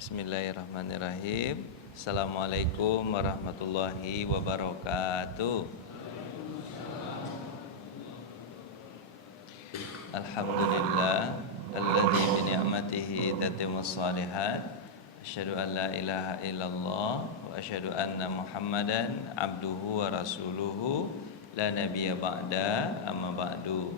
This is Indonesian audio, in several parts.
Bismillahirrahmanirrahim. Assalamualaikum warahmatullahi wabarakatuh. Alhamdulillah alladzi bi ni'matihi tatimmus shalihat. Asyhadu an la ilaha illallah wa asyhadu anna Muhammadan abduhu wa rasuluhu la nabiyya ba'da, amma ba'du.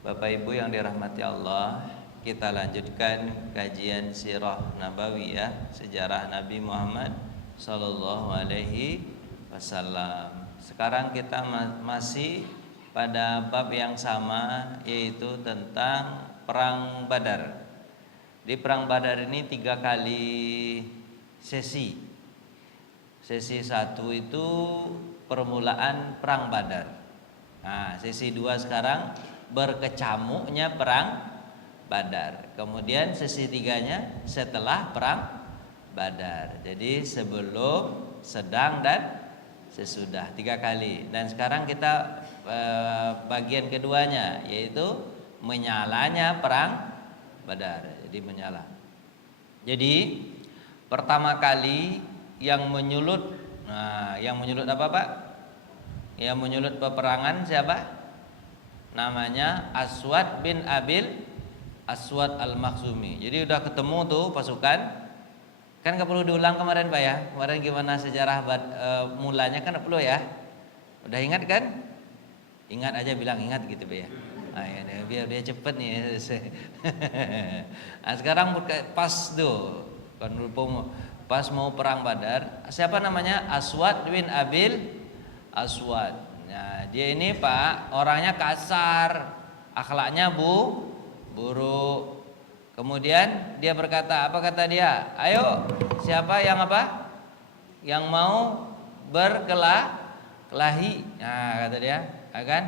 Bapak Ibu yang dirahmati Allah, kita lanjutkan kajian sirah nabawiyah, sejarah Nabi Muhammad sallallahu alaihi wasallam. Sekarang kita masih pada bab yang sama, yaitu tentang perang Badar. Di perang Badar ini 3 kali sesi. Sesi 1 itu permulaan perang Badar. Nah, sesi 2 sekarang berkecamuknya perang Badar. Kemudian sesi 3-nya setelah perang Badar. Jadi sebelum, sedang, dan sesudah, 3 kali. Dan sekarang kita bagian keduanya, yaitu menyalanya perang Badar. Jadi menyala. Jadi pertama kali yang menyulut, yang menyulut apa Pak? Yang menyulut peperangan siapa? Namanya Aswad bin Abil Aswad al-Makhzumi. Jadi udah ketemu tuh pasukan. Kan gak perlu diulang kemarin Pak ya. Kemarin gimana sejarah mulanya kan gak perlu ya. Udah ingat kan? Ingat aja, bilang ingat gitu Pak ya. Nah, ya, biar dia cepet nih. Nah, sekarang pas tuh kan pas mau perang Badar. Siapa namanya? Aswad bin Abil Aswad. Nah, dia ini Pak orangnya kasar, akhlaknya buruk. Kemudian dia berkata, apa kata dia? Ayo, siapa yang apa? Yang mau berkelahi. Nah, kata dia, kan?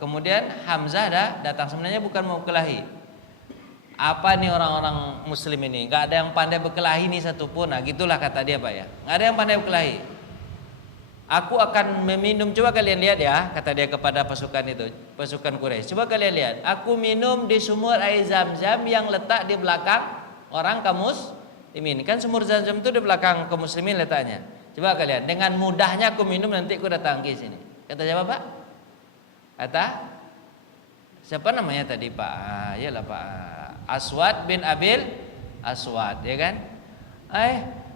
Kemudian Hamzah datang, sebenarnya bukan mau berkelahi. Apa nih orang-orang muslim ini? Gak ada yang pandai berkelahi nih satupun. Nah, gitulah kata dia Pak ya. Gak ada yang pandai berkelahi. Aku akan meminum, coba kalian lihat ya, kata dia kepada pasukan itu, pasukan Quraisy. Coba kalian lihat, aku minum di sumur air Zam-Zam yang letak di belakang orang kaum muslimin. Kan sumur Zam-Zam itu di belakang kaum muslimin letaknya. Coba kalian, dengan mudahnya aku minum, nanti aku datang ke sini. Kata siapa Pak? Kata siapa namanya tadi Pak? Iyalah Pak Aswad bin Abil Aswad, ya kan?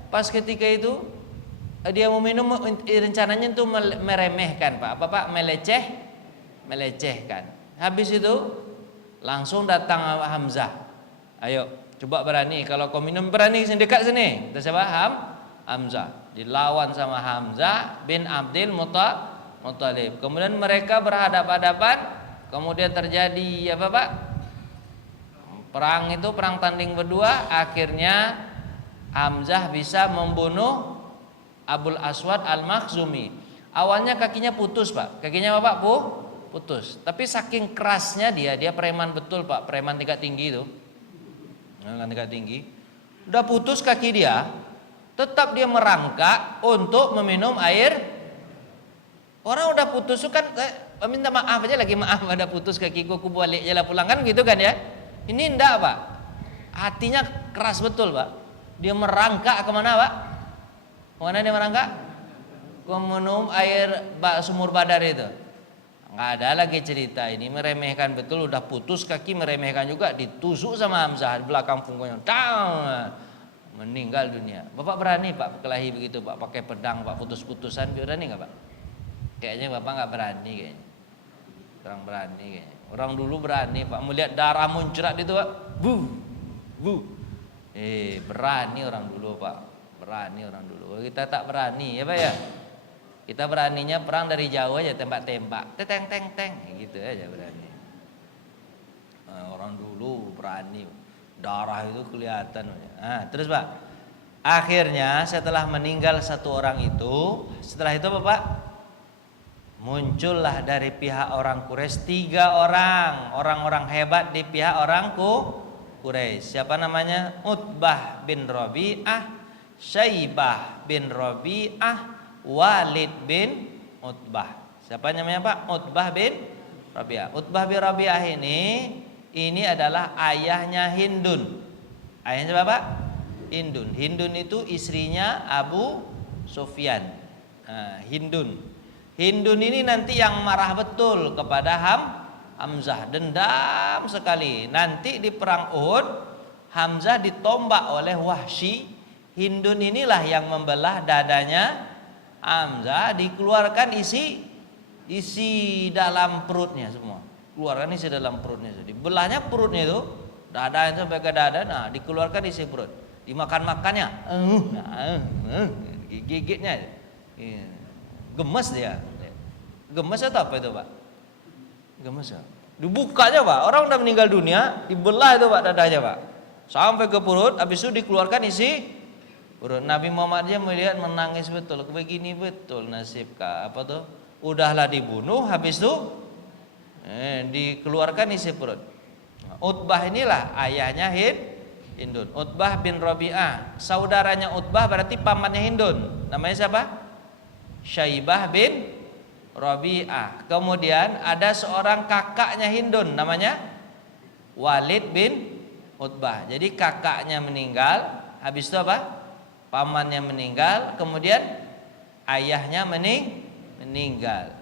Pas ketika itu dia mau minum, rencananya itu meremehkan Pak. Apa Pak? Melecehkan. Habis itu langsung datang Hamzah. Ayo, coba berani. Kalau kau minum berani sini, dekat sini. Kita siapa? Hamzah. Dilawan sama Hamzah bin Abdul Muthalib. Kemudian mereka berhadapan-hadapan. Kemudian terjadi apa Pak? Perang itu, perang tanding berdua. Akhirnya Hamzah bisa membunuh Abul Aswad al-Makhzumi. Awalnya kakinya putus Pak. Kakinya apa Pak? Putus. Tapi saking kerasnya dia preman betul Pak. Preman tingkat tinggi itu. Tingkat tinggi. Udah putus kaki dia, tetap dia merangkak untuk meminum air. Orang udah putus kan, minta maaf aja lagi, maaf ada putus kakiku, aku balik jalan pulang, kan gitu kan ya. Ini enggak Pak. Hatinya keras betul Pak. Dia merangkak kemana Pak? Kemana dia merangkak? Minum air sumur Badar itu. Nggak ada lagi cerita ini, meremehkan betul, udah putus kaki, meremehkan juga, ditusuk sama Hamzah di belakang punggungnya. Meninggal dunia. Bapak berani Pak berkelahi begitu Pak, pakai pedang Pak, putus-putusan, berani nggak Pak? Kayaknya Bapak nggak berani kayaknya. Kurang berani kayaknya. Orang dulu berani Pak, melihat darah muncrat itu Pak, berani orang dulu Pak. Berani orang dulu. Kita tak berani ya Pak ya. Kita beraninya perang dari jauh aja, tembak-tembak, teng gitu aja berani. Orang dulu berani, darah itu kelihatan. Terus Pak, akhirnya setelah meninggal satu orang itu, setelah itu Bapak, muncullah dari pihak orang Quraisy 3 orang hebat di pihak orang Quraisy. Siapa namanya? Utbah bin Rabi'ah, Syaibah bin Rabi'ah, Walid bin Utbah. Siapa namanya Pak? Utbah bin Rabi'ah. Utbah bin Rabi'ah ini adalah ayahnya Hindun. Ayahnya siapa Pak? Hindun. Hindun itu istrinya Abu Sufyan. Hindun. Hindun ini nanti yang marah betul kepada Hamzah, dendam sekali. Nanti di perang Uhud Hamzah ditombak oleh Wahsy. Hindun inilah yang membelah dadanya Hamzah, dikeluarkan isi dalam perutnya semua. Keluarkan isi dalam perutnya. Dibelahnya perutnya itu, dada itu sampai ke dada, nah dikeluarkan isi perut. Dimakan-makannya, gigitnya, gemes dia. Gemes atau apa itu Pak? Gemes ya. Dibukanya Pak, orang udah meninggal dunia, dibelah itu Pak dadanya Pak, sampai ke perut, habis itu dikeluarkan isi perut. Nabi Muhammad dia melihat menangis betul, begini betul nasib apa tuh? Udahlah dibunuh, habis itu dikeluarkan isi perut. Utbah inilah ayahnya Hindun. Utbah bin Rabi'ah, saudaranya Utbah berarti pamannya Hindun. Namanya siapa? Syaibah bin Rabi'ah. Kemudian ada seorang kakaknya Hindun namanya Walid bin Utbah. Jadi kakaknya meninggal, habis itu apa? Pamannya meninggal, kemudian ayahnya meninggal.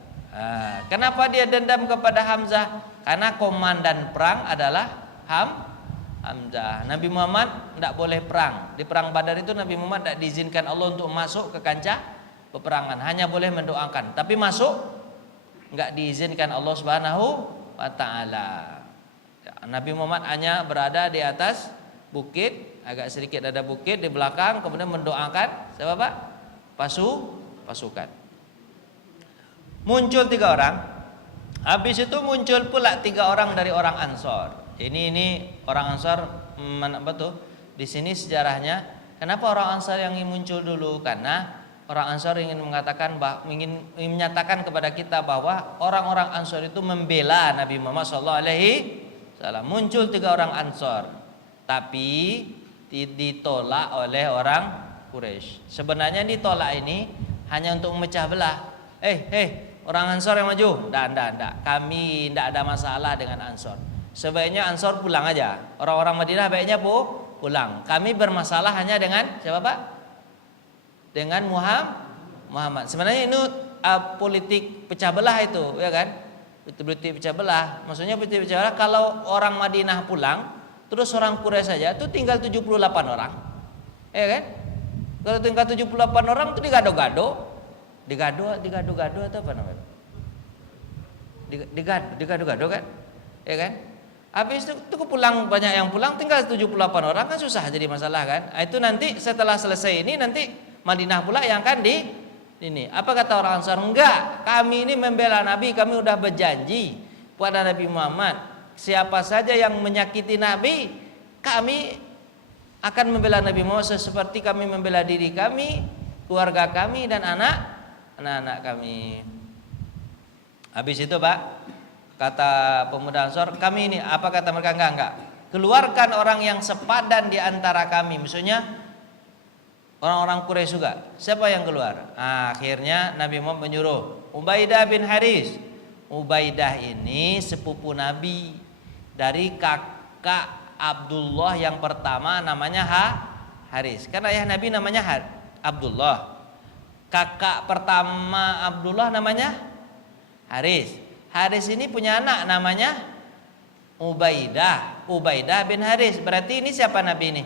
Kenapa dia dendam kepada Hamzah? Karena komandan perang adalah Hamzah. Nabi Muhammad tidak boleh perang. Di perang Badar itu Nabi Muhammad tidak diizinkan Allah untuk masuk ke kancah peperangan, hanya boleh mendoakan. Tapi masuk enggak diizinkan Allah Subhanahu wa taala. Nabi Muhammad hanya berada di atas bukit, agak sedikit ada bukit di belakang, kemudian mendoakan siapa Pak? Pasukan. Muncul 3 orang. Habis itu muncul pula 3 orang dari orang Ansor. Ini orang Ansor apa tuh? Di sini sejarahnya, kenapa orang Ansor yang muncul dulu? Karena orang Ansor ingin menyatakan kepada kita bahwa orang-orang Ansor itu membela Nabi Muhammad SAW. Muncul 3 orang Ansor, tapi ditolak oleh orang Quraisy. Sebenarnya ditolak ini hanya untuk memecah belah. Orang Ansor yang maju, ndak. Kami ndak ada masalah dengan Ansor. Sebaiknya Ansor pulang aja. Orang-orang Madinah baiknya pulang. Kami bermasalah hanya dengan siapa Pak? Dengan Muhammad. Sebenarnya ini politik pecah belah itu, ya kan? Politik pecah belah. Maksudnya politik pecah belah kalau orang Madinah pulang, terus orang Quraisy saja itu tinggal 78 orang. Ya kan? Kalau tinggal 78 orang itu digado-gado. Digado-gado atau apa namanya? Digado-gado kan? Ya kan? Habis itu pulang, banyak yang pulang, tinggal 78 orang kan susah jadi masalah kan? Itu nanti setelah selesai ini nanti Madinah pula yang akan ini. Apa kata orang Ansar? Enggak, kami ini membela Nabi, kami udah berjanji pada Nabi Muhammad, siapa saja yang menyakiti Nabi, kami akan membela Nabi Muhammad seperti kami membela diri kami, keluarga kami dan anak-anak kami. Habis itu Pak, kata pemuda Ansor, kami ini, apa kata mereka? Enggak. Keluarkan orang yang sepadan di antara kami. Maksudnya orang-orang Quraisy juga. Siapa yang keluar? Akhirnya Nabi Muhammad menyuruh Ubaidah bin Haris. Ubaidah ini sepupu Nabi dari kakak Abdullah yang pertama, namanya Haris. Kan ayah Nabi namanya Abdullah. Kakak pertama Abdullah namanya Haris. Haris ini punya anak namanya Ubaidah bin Haris. Berarti ini siapa Nabi ini?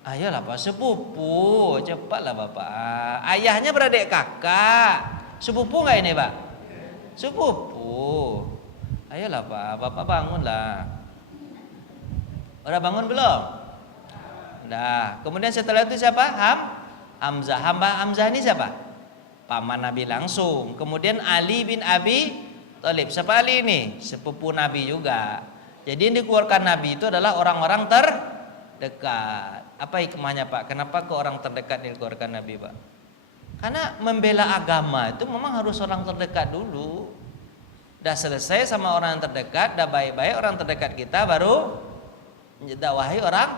Ayolah Pak, sepupu. Cepatlah Bapak. Ayahnya beradik kakak. Sepupu enggak ini Pak? Sepupu. Ayolah Pak, Bapak bangunlah. Udah bangun belum? Udah. Kemudian setelah itu siapa? Hamzah. Hamzah ini siapa? Paman Nabi langsung. Kemudian Ali bin Abi Thalib. Siapa Ali ini? Sepupu Nabi juga. Jadi yang dikeluarkan Nabi itu adalah orang-orang terdekat. Apa hikmahnya Pak? Kenapa ke orang terdekat dikeluarkan Nabi Pak? Karena membela agama itu memang harus orang terdekat dulu. Dah selesai sama orang yang terdekat, dah baik-baik orang terdekat kita, baru dakwahi orang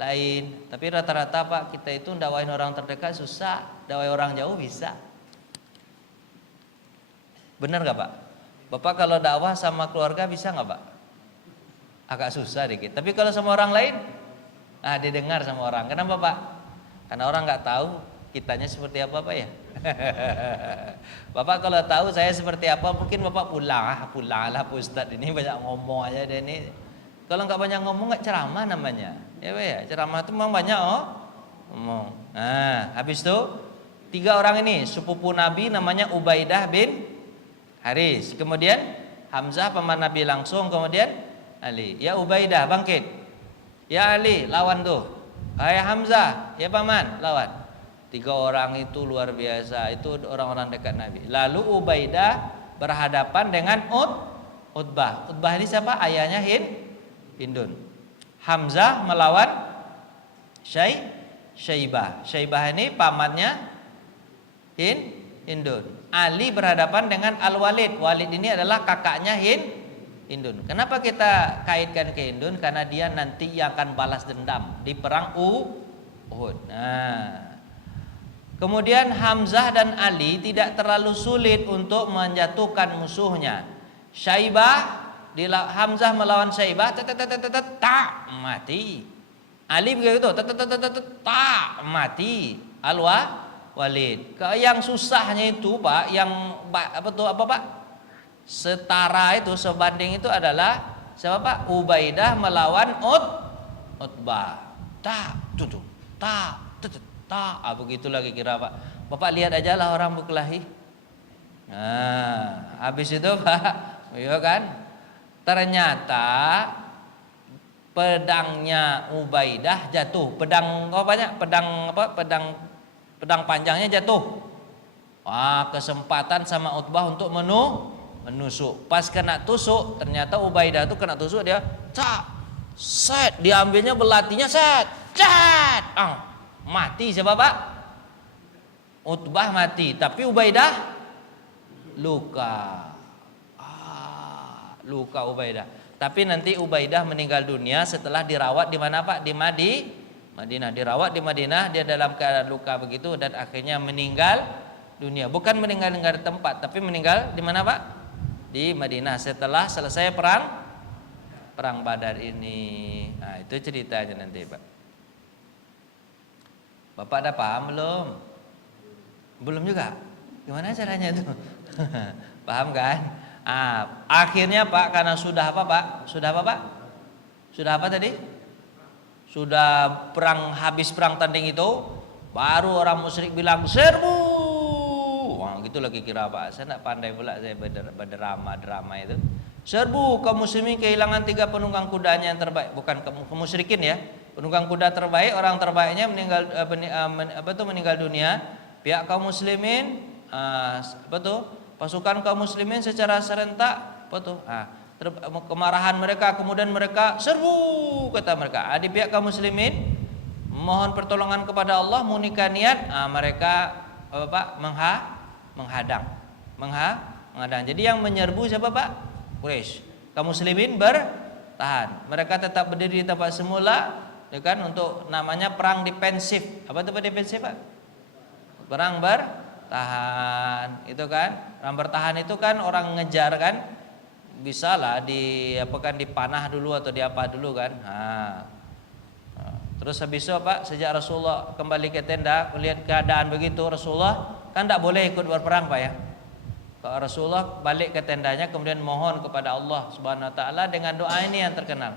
lain. Tapi rata-rata Pak, kita itu dakwahin orang terdekat susah, dakwahi orang jauh bisa. Benar gak Pak? Bapak kalau dakwah sama keluarga bisa gak Pak? agak susah dikit. Tapi kalau sama orang lain, didengar sama orang. Kenapa Pak? Karena orang nggak tahu kitanya seperti apa Pak ya. Bapak kalau tahu saya seperti apa, mungkin Bapak pulang lah Pak Ustadz, ini banyak ngomong aja deh ini. Kalau nggak banyak ngomong nggak ceramah namanya. Ya Pak ya, ceramah itu memang banyak ngomong. Nah, habis itu 3 orang ini sepupu Nabi namanya Ubaidah bin Haris. Kemudian Hamzah paman Nabi langsung, kemudian Ali. Ya Ubaidah bangkit. Ya Ali lawan tuh. Hai Hamzah, ya paman lawan. 3 orang itu luar biasa, itu orang-orang dekat Nabi. Lalu Ubaidah berhadapan dengan Utbah. Utbah ini siapa? Ayahnya Hindun. Hamzah melawan Syaibah. Syaibah ini pamannya Hindun. Ali berhadapan dengan Al-Walid. Walid ini adalah kakaknya Hindun. Kenapa kita kaitkan ke Hindun? Karena dia nanti yang akan balas dendam di perang Uhud. Nah, kemudian Hamzah dan Ali tidak terlalu sulit untuk menjatuhkan musuhnya. Hamzah melawan Syaibah, mati. Ali begitu, mati. Walid. Yang susahnya itu Pak, yang Pak? Setara itu, sebanding itu adalah siapa Pak? Ubaidah melawan Utbah. Begitu lagi kira Pak. Bapak lihat aja lah orang berkelahi. Nah, habis itu Pak, iya kan? Ternyata pedangnya Ubaidah jatuh. Pedang panjangnya jatuh. Kesempatan sama Utbah untuk menusuk. Pas kena tusuk, ternyata Ubaidah itu kena tusuk, dia set, diambilnya belatinya set. Mati siapa Pak? Utbah mati, tapi Ubaidah luka. Luka Ubaidah. Tapi nanti Ubaidah meninggal dunia setelah dirawat di mana Pak? Di Madinah. Dirawat di Madinah, dia dalam keadaan luka begitu dan akhirnya meninggal dunia. Bukan meninggal di tempat, tapi meninggal di mana Pak? Di Madinah setelah selesai perang Badar ini. Nah, itu ceritanya nanti Pak. Bapak ada paham belum? Belum juga? Gimana caranya itu? Paham kan? Akhirnya Pak, karena sudah apa Pak? Sudah apa Pak? Sudah apa tadi? Sudah habis perang tanding itu, baru orang musyrik bilang serbu. Gitu lagi kira Pak. Saya tidak pandai pula saya berdrama itu. Serbu, kaum muslimin kehilangan 3 penunggang kudanya yang terbaik. Bukan kaum musyrikin ya. Penunggang kuda terbaik, orang terbaiknya meninggal dunia. Pihak kaum muslimin pasukan kaum muslimin secara serentak kemarahan mereka, kemudian mereka serbu, kata mereka. Di pihak kaum muslimin mohon pertolongan kepada Allah, mengikat niat, mereka menghadang. Jadi yang menyerbu siapa Pak? Quraisy. Kaum muslimin bertahan. Mereka tetap berdiri di tempat semula, ya kan, untuk namanya perang defensif. Apa itu Pak defensif Pak? Perang bertahan, itu kan. Perang bertahan itu kan orang ngejar kan, bisa lah dipanah dulu atau diapa dulu kan. Terus habis itu Pak, sejak Rasulullah kembali ke tenda, melihat keadaan begitu, Rasulullah kan tidak boleh ikut berperang Pak ya. Kalau Rasulullah balik ke tendanya, kemudian mohon kepada Allah Subhanahu Wa Taala dengan doa ini yang terkenal.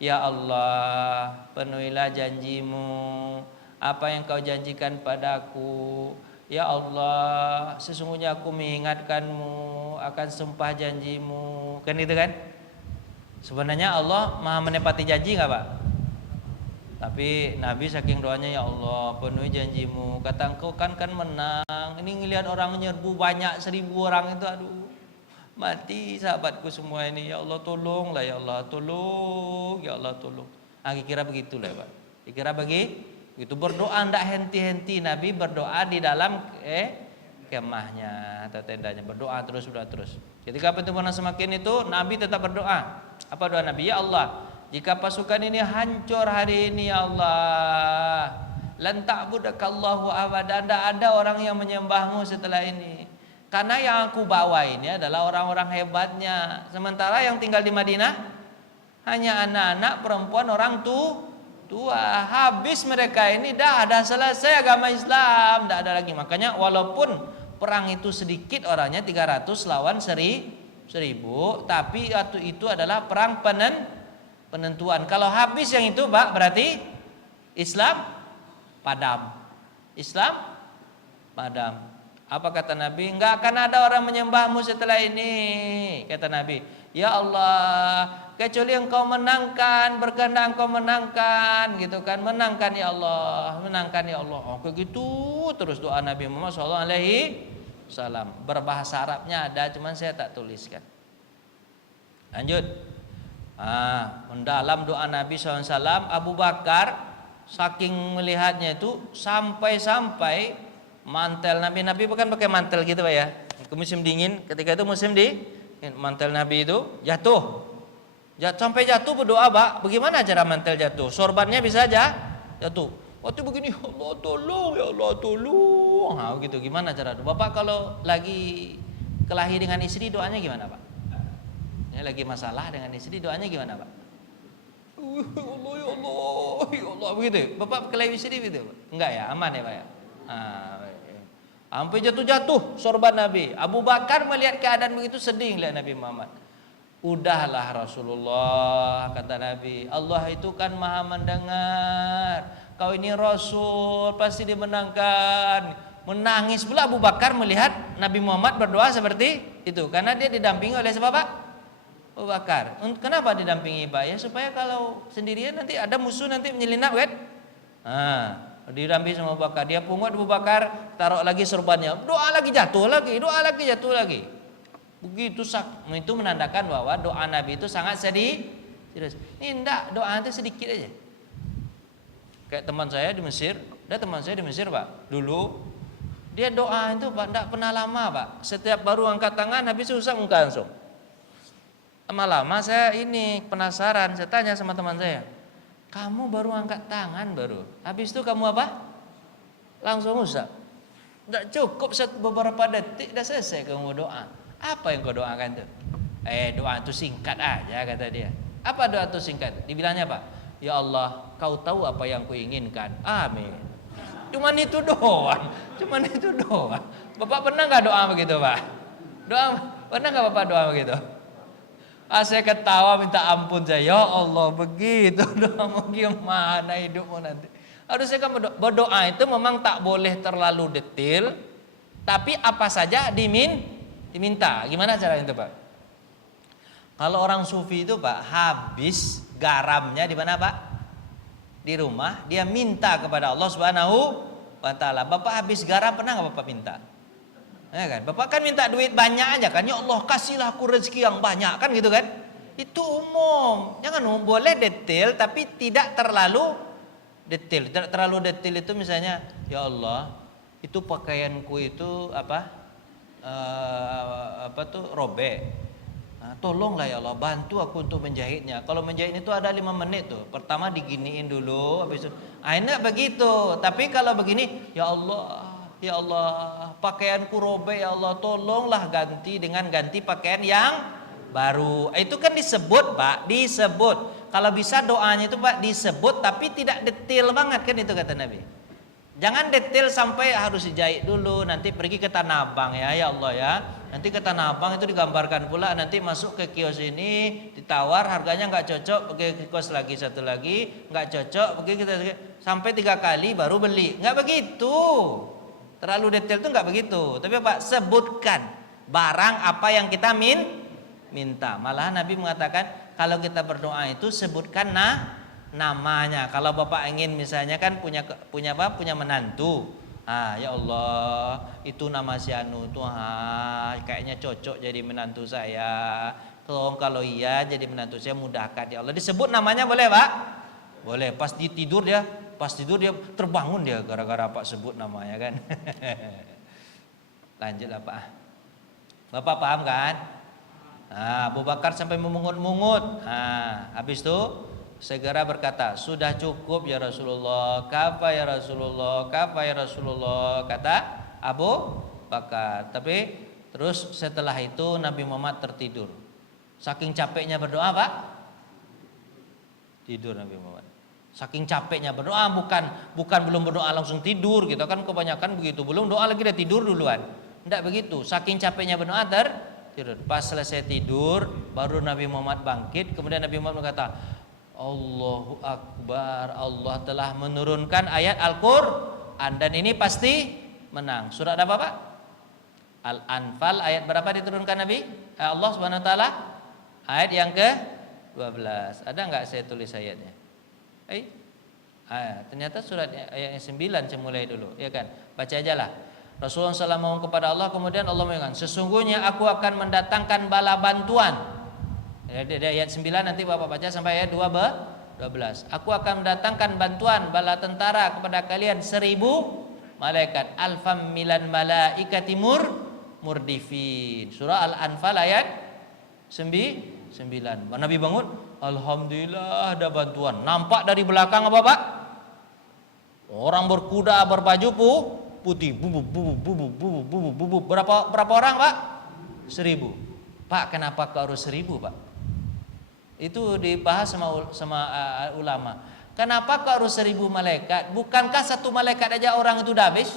Ya Allah, penuhilah janjimu, apa yang kau janjikan padaku. Ya Allah, sesungguhnya aku mengingatkanmu akan sumpah janjimu. Kan itu kan? Sebenarnya Allah maha menepati janji nggak Pak? Tapi Nabi saking doanya, ya Allah penuhi janjimu, kata engkau kan menang. Ini ngelihat orang nyerbu banyak, 1000 orang itu, aduh mati sahabatku semua ini. Ya Allah tolonglah, ya Allah tolong, ya Allah tolong. Kira begitulah Pak. Dikira begitu, berdoa ndak henti-henti. Nabi berdoa di dalam kemahnya atau tendanya, berdoa terus. Ketika pertempuran semakin itu, Nabi tetap berdoa. Apa doa Nabi? Ya Allah, jika pasukan ini hancur hari ini, ya Allah, lan ta'budakallahu abada, tidak ada orang yang menyembahmu setelah ini. Karena yang aku bawa ini adalah orang-orang hebatnya. Sementara yang tinggal di Madinah Hanya anak-anak, perempuan, orang tua. Habis mereka ini dah selesai agama Islam, dah ada lagi. Makanya walaupun perang itu sedikit orangnya 300 lawan 1000, tapi waktu itu adalah perang penentuan. Kalau habis yang itu, Pak, berarti Islam padam. Islam padam. Apa kata Nabi? Enggak akan ada orang menyembahmu setelah ini, kata Nabi. Ya Allah, kecuali engkau menangkan, berkehendak engkau menangkan, gitu kan? Menangkan ya Allah, menangkan ya Allah. Oh, kayak gitu terus doa Nabi Muhammad SAW. Berbahasa Arabnya ada, cuman saya tak tuliskan. Lanjut. Mendalam doa Nabi SAW, Abu Bakar saking melihatnya itu sampai mantel Nabi bukan pakai mantel gitu Pak ya. Ke musim dingin, ketika itu musim mantel Nabi itu jatuh sampai jatuh berdoa, Pak. Bagaimana cara mantel jatuh? Sorbannya bisa aja jatuh. Waktu begini, Allah tolong, ya Allah tolong. Gitu. Gimana cara doa? Bapak kalau lagi kelahi dengan istri doanya gimana, Pak? Ya, lagi masalah dengan istri doanya gimana, Pak? Allah ya Allah, ya Allah begitu. Bapak kelahi istri gitu, Pak? Enggak ya, aman ya, Pak ya? Sampai jatuh sorban Nabi. Abu Bakar melihat keadaan begitu sedih lihat Nabi Muhammad. Udahlah Rasulullah, kata Nabi, Allah itu kan maha mendengar. Kau ini Rasul, pasti dimenangkan. Menangis pula Abu Bakar melihat Nabi Muhammad berdoa seperti itu, karena dia didampingi oleh siapa, Pak? Abu Bakar. Kenapa didampingi, Pak? Ya supaya kalau sendirian nanti ada musuh nanti menyelinap kan? Didampingi sama Abu Bakar. Dia pungut Abu Bakar, taruh lagi sorbannya. Doa lagi jatuh lagi. Begitu itu menandakan bahwa doa Nabi itu sangat serius. Ini enggak, doa itu sedikit aja. Kayak teman saya di Mesir, Pak. Dulu dia doa itu, Pak, enggak pernah lama, Pak. Setiap baru angkat tangan habis susah ungkap langsung. Lama-lama saya ini penasaran, saya tanya sama teman saya, kamu baru angkat tangan baru, habis itu kamu apa? Langsung usap. Tidak cukup beberapa detik dah selesai kamu doa. Apa yang kau doakan itu? Doa itu singkat aja, kata dia. Apa doa itu singkat? Dibilangnya apa? Ya Allah, kau tahu apa yang kuinginkan. Amin. Cuman itu doang. Bapak pernah nggak doa begitu, Pak? Pernah nggak Bapak doa begitu? Saya ketawa minta ampun saya. Ya Allah, begitu doamu, gimana hidupmu nanti? Harusnya kan berdoa itu memang tak boleh terlalu detail, tapi apa saja diminta. Gimana caranya itu, Pak? Kalau orang sufi itu, Pak, habis garamnya di mana, Pak? Di rumah, dia minta kepada Allah Subhanahu wa taala. Bapak habis garam pernah nggak Bapak minta? Ya kan? Bapak kan minta duit banyak aja kan, ya Allah kasihlah aku rezeki yang banyak kan, gitu kan? Itu umum. Jangan boleh detail tapi tidak terlalu detail. Tidak terlalu detail itu misalnya, ya Allah, itu pakaianku itu robek. Tolonglah ya Allah, bantu aku untuk menjahitnya. Kalau menjahit itu ada 5 menit tuh. Pertama diginiin dulu, habis itu enggak begitu. Tapi kalau begini, ya Allah, pakaianku robek, ya Allah, tolonglah ganti pakaian yang baru. Itu kan disebut, Pak, disebut. Kalau bisa doanya itu, Pak, disebut tapi tidak detail banget kan, itu kata Nabi. Jangan detail sampai harus dijahit dulu, nanti pergi ke Tanah Abang ya Allah ya. Nanti ke Tanah Abang itu digambarkan pula, nanti masuk ke kios ini ditawar, harganya nggak cocok, pergi ke kios lagi satu lagi nggak cocok, pergi kita sampai 3 kali baru beli. Nggak begitu. Terlalu detail itu nggak begitu. Tapi Pak, sebutkan barang apa yang kita minta. Malah Nabi mengatakan kalau kita berdoa itu sebutkan namanya. Kalau Bapak ingin misalnya kan punya menantu. Ya Allah, itu nama si Anu tuh, kayaknya cocok jadi menantu saya. Tolong kalau iya jadi menantu saya, mudahkan ya Allah. Disebut namanya boleh, Pak? Boleh. Pas tidur dia terbangun dia gara-gara Pak sebut namanya kan. Lanjutlah, Pak. Bapak paham kan? Abu Bakar sampai memungut-mungut. Habis itu segera berkata, sudah cukup ya Rasulullah. Kafa ya Rasulullah, kata Abu Bakar. Tapi terus setelah itu Nabi Muhammad tertidur. Saking capeknya berdoa, Pak, Tidur Nabi Muhammad. Saking capeknya berdoa, bukan belum berdoa langsung tidur gitu kan, kebanyakan begitu. Belum doa lagi dia tidur duluan. Enggak begitu. Saking capeknya berdoa tidur. Pas selesai tidur, baru Nabi Muhammad bangkit, kemudian Nabi Muhammad berkata, Allahu Akbar, Allah telah menurunkan ayat Al-Qur'an dan ini pasti menang. Surat apa Pak? Al-Anfal ayat berapa diturunkan Nabi? Allah Subhanahu wa taala? Ayat yang ke-12. Ada enggak saya tulis ayatnya? Ternyata surat ayat yang 9 saya mulai dulu, ya kan? Baca aja lah. Rasulullah SAW mohon kepada Allah, kemudian Allah mengatakan, sesungguhnya aku akan mendatangkan bala bantuan. Dari ayat 9 nanti Bapak baca sampai ayat 12. Aku akan mendatangkan bantuan bala tentara kepada kalian 1000 malaikat. Alfam milan malaikati murdifin. Surah Al-Anfal ayat 9. Nabi bangun, alhamdulillah ada bantuan. Nampak dari belakang apa Pak? Orang berkuda berbaju putih. Bubub. Berapa orang Pak? 1000. Pak, kenapa kau harus 1000 Pak? Itu dibahas sama ulama. Kenapa kau harus 1000 malaikat? Bukankah satu malaikat aja orang itu dah habis?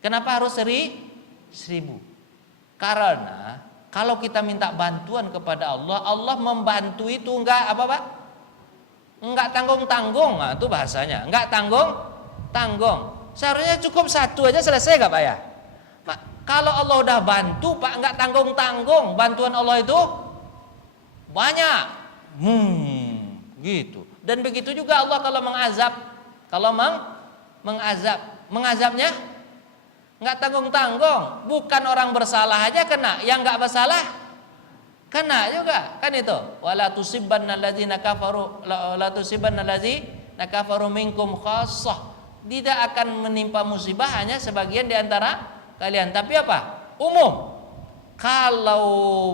Kenapa harus 1000? Karena kalau kita minta bantuan kepada Allah, Allah membantu itu enggak apa Pak? Enggak tanggung-tanggung, nah, itu bahasanya. Enggak tanggung-tanggung. Seharusnya cukup satu aja selesai enggak Pak ya? Pak, kalau Allah udah bantu Pak, enggak tanggung-tanggung. Bantuan Allah itu banyak. Gitu. Dan begitu juga Allah kalau mengazab. Kalau mengazabnya enggak tanggung-tanggung. Bukan orang bersalah aja kena, yang enggak bersalah kena juga, kan itu. Wala tusibbannalladzina kafaru la tusibbannalladzina kafaru minkum khassah. Tidak akan menimpa musibah hanya sebagian di antara kalian, tapi apa? Umum. Kalau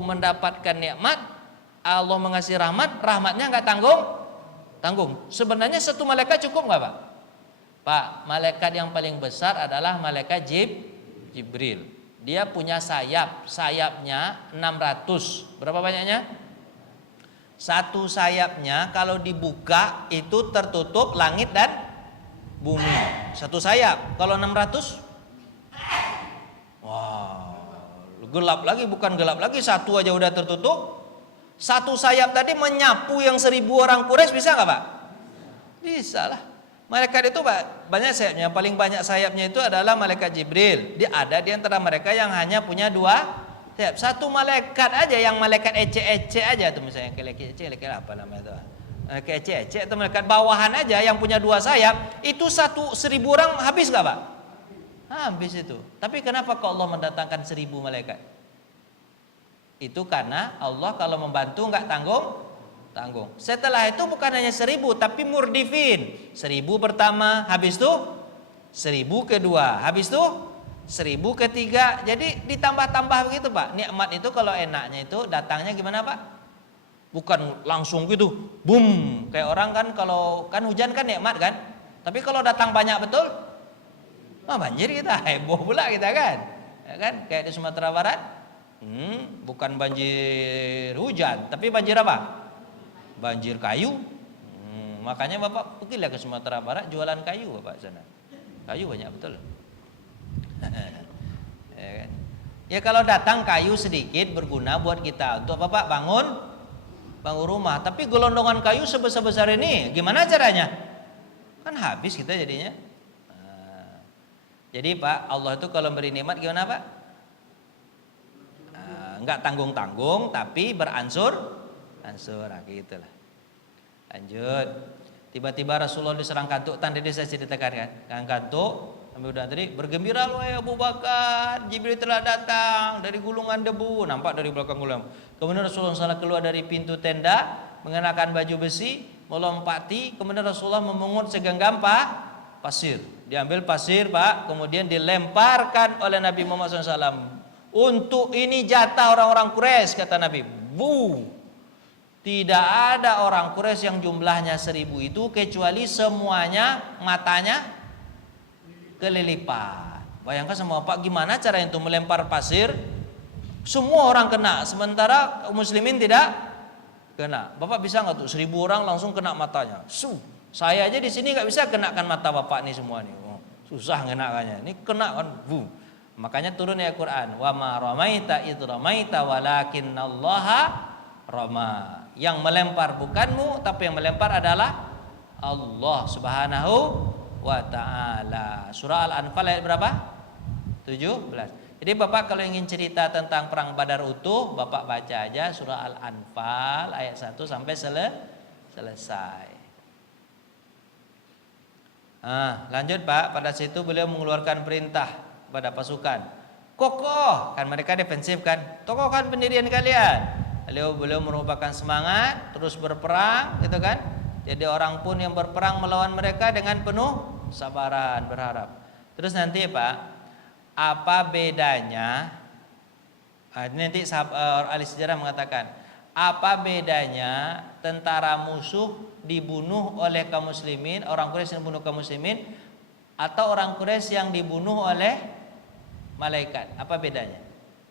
mendapatkan nikmat, Allah mengasih rahmatnya enggak tanggung. Sebenarnya satu malaikat cukup enggak, Pak? Pak, malaikat yang paling besar adalah malaikat Jibril. Dia punya sayapnya 600. Berapa banyaknya? Satu sayapnya kalau dibuka itu tertutup langit dan bumi. Satu sayap. Kalau 600? Wow, gelap lagi, bukan gelap lagi, satu aja udah tertutup. Satu sayap tadi menyapu yang 1000 orang Quraisy, bisa nggak Pak? Bisa lah. Malaikat itu Pak, banyak sayapnya. Paling banyak sayapnya itu adalah malaikat Jibril. Dia ada di antara mereka yang hanya punya 2 sayap. Satu malaikat aja yang malaikat ece-ece aja tuh, misalnya malaikat ece, apa namanya itu? Malaikat ece-ece atau malaikat bawahan aja yang punya 2 sayap, itu 1000 orang habis nggak Pak? Habis itu. Tapi kenapa kok Allah mendatangkan 1000 malaikat? Itu karena Allah kalau membantu nggak tanggung. Setelah itu bukan hanya 1000 tapi murdifin. 1000 pertama, habis itu 1000 kedua, habis itu 1000 ketiga. Jadi ditambah-tambah begitu Pak. Nikmat itu kalau enaknya itu datangnya gimana Pak? Bukan langsung gitu, boom. Kayak orang kan kalau kan hujan kan nikmat kan. Tapi kalau datang banyak betul, banjir kita, heboh pula kita kan. Ya kan? Kayak di Sumatera Barat, bukan banjir hujan, tapi banjir apa? Banjir kayu. Makanya Bapak pergilah ke Sumatera Barat jualan kayu Bapak sana. Kayu banyak betul. Ya kan? Ya kalau datang kayu sedikit berguna buat kita untuk Bapak bangun rumah. Tapi gelondongan kayu sebesar-besar ini gimana caranya? Kan habis kita jadinya. Jadi Pak, Allah itu kalau beri nikmat gimana Pak? Enggak tanggung-tanggung tapi beransur gitulah. Lanjut. Tiba-tiba Rasulullah diserang kantuk. Tadi saya ceritakan kan, kantuk. Sampai udah tadi, bergembira lu ya Abu Bakar, Jibril telah datang dari gulungan debu, nampak dari belakang gulungan. Kemudian Rasulullah SAW keluar dari pintu tenda, mengenakan baju besi, melompati. Kemudian Rasulullah memungut segenggam pasir. Diambil pasir Pak, kemudian dilemparkan oleh Nabi Muhammad SAW. Untuk ini jatah orang-orang Quraisy, kata Nabi. Tidak ada orang Quraisy yang jumlahnya 1000 itu kecuali semuanya matanya kelilipan. Bayangkan sama Pak, gimana cara itu melempar pasir? Semua orang kena, sementara muslimin tidak Kena. Bapak bisa nggak tuh 1.000 orang langsung kena matanya? Saya aja di sini nggak bisa kenakan mata bapak nih semua nih. Oh, susah ngenakannya. Ini kena kan, Makanya turun ya Quran. Wa ma ramaita id ramaita walakinnallaha rama. Yang melempar bukanmu, tapi yang melempar adalah Allah Subhanahu wa taala. Surah Al-Anfal ayat berapa? 17. Jadi Bapak kalau ingin cerita tentang perang Badar utuh, Bapak baca aja surah Al-Anfal ayat 1 sampai selesai. Lanjut Pak, pada situ beliau mengeluarkan perintah pada pasukan. Kokoh, kan mereka defensif kan? Kokohkan pendirian kalian. Beliau merupakan semangat terus berperang, gitu kan? Jadi orang pun yang berperang melawan mereka dengan penuh sabaran, berharap. Terus nanti Pak, apa bedanya? Nanti ahli sejarah mengatakan, apa bedanya tentara musuh dibunuh oleh kaum muslimin, orang Quraisy yang dibunuh kaum muslimin, atau orang Quraisy yang dibunuh oleh malaikat? Apa bedanya?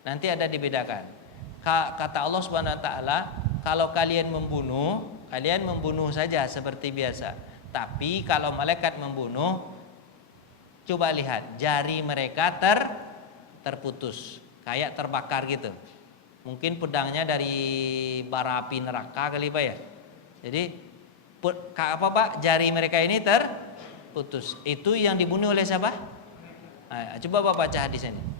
Nanti ada dibedakan. Kata Allah Subhanahu wa taala, kalau kalian membunuh saja seperti biasa. Tapi kalau malaikat membunuh, coba lihat jari mereka terputus, kayak terbakar gitu. Mungkin pedangnya dari bara api neraka kali Pak ya. Jadi Pak, jari mereka ini terputus. Itu yang dibunuh oleh siapa? Coba Bapak baca hadis ini.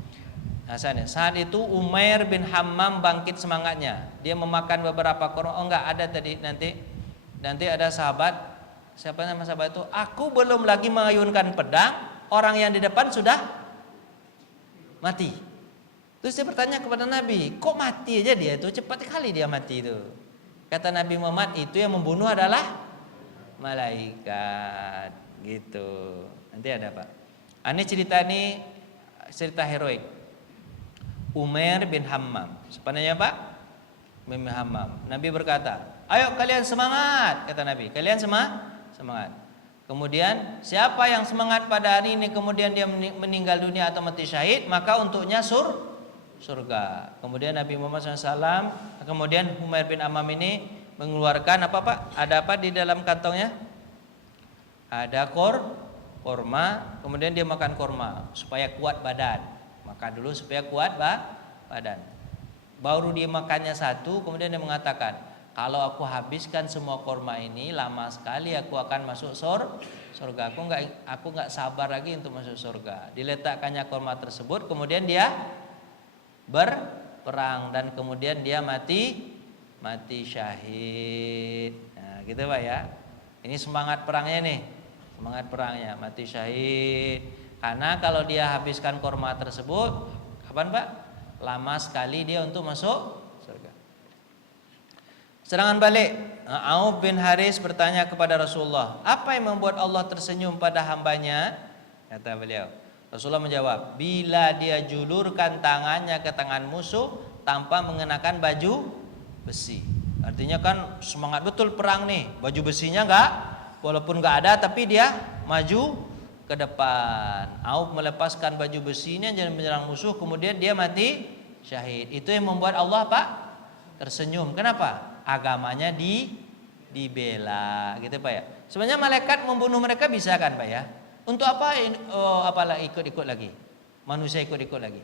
Saat itu Umair bin Hammam bangkit semangatnya. Dia memakan beberapa korma. Oh enggak, ada tadi nanti ada sahabat. Siapa nama sahabat itu? Aku belum lagi mengayunkan pedang, orang yang di depan sudah mati. Terus dia bertanya kepada Nabi, kok mati aja dia itu? Cepat sekali dia mati itu. Kata Nabi Muhammad, itu yang membunuh adalah malaikat. Gitu. Nanti ada Pak. Ini cerita heroik. Umair bin Hammam. Sebenarnya Pak, bin Hammam. Nabi berkata, ayo kalian semangat. Kata Nabi, kalian semangat. Kemudian siapa yang semangat pada hari ini kemudian dia meninggal dunia atau mati syahid, maka untuknya surga. Kemudian Nabi Muhammad SAW, kemudian Umair bin Hammam ini mengeluarkan apa Pak? Ada apa di dalam kantongnya? Ada korma. Kemudian dia makan korma supaya kuat badan. Makan dulu supaya kuat badan. Baru dia makannya satu, kemudian dia mengatakan, kalau aku habiskan semua korma ini, lama sekali aku akan masuk surga. Aku nggak sabar lagi untuk masuk surga. Diletakkannya korma tersebut, kemudian dia berperang dan kemudian dia mati syahid. Nah, gitu Pak ya. Ini semangat perangnya nih, mati syahid. Karena kalau dia habiskan korma tersebut, kapan Pak? Lama sekali dia untuk masuk surga. Serangan balik, Auf bin Haris bertanya kepada Rasulullah, apa yang membuat Allah tersenyum pada hambanya? Kata beliau, Rasulullah menjawab, bila dia julurkan tangannya ke tangan musuh tanpa mengenakan baju besi. Artinya kan semangat betul perang nih, baju besinya walaupun enggak ada, tapi dia maju ke depan. Auf melepaskan baju besinya dan menyerang musuh, kemudian dia mati syahid. Itu yang membuat Allah Pak tersenyum. Kenapa? Agamanya dibela, gitu Pak ya. Sebenarnya malaikat membunuh mereka bisa kan Pak ya? Untuk apa? Apalah ikut-ikut lagi, manusia ikut-ikut lagi.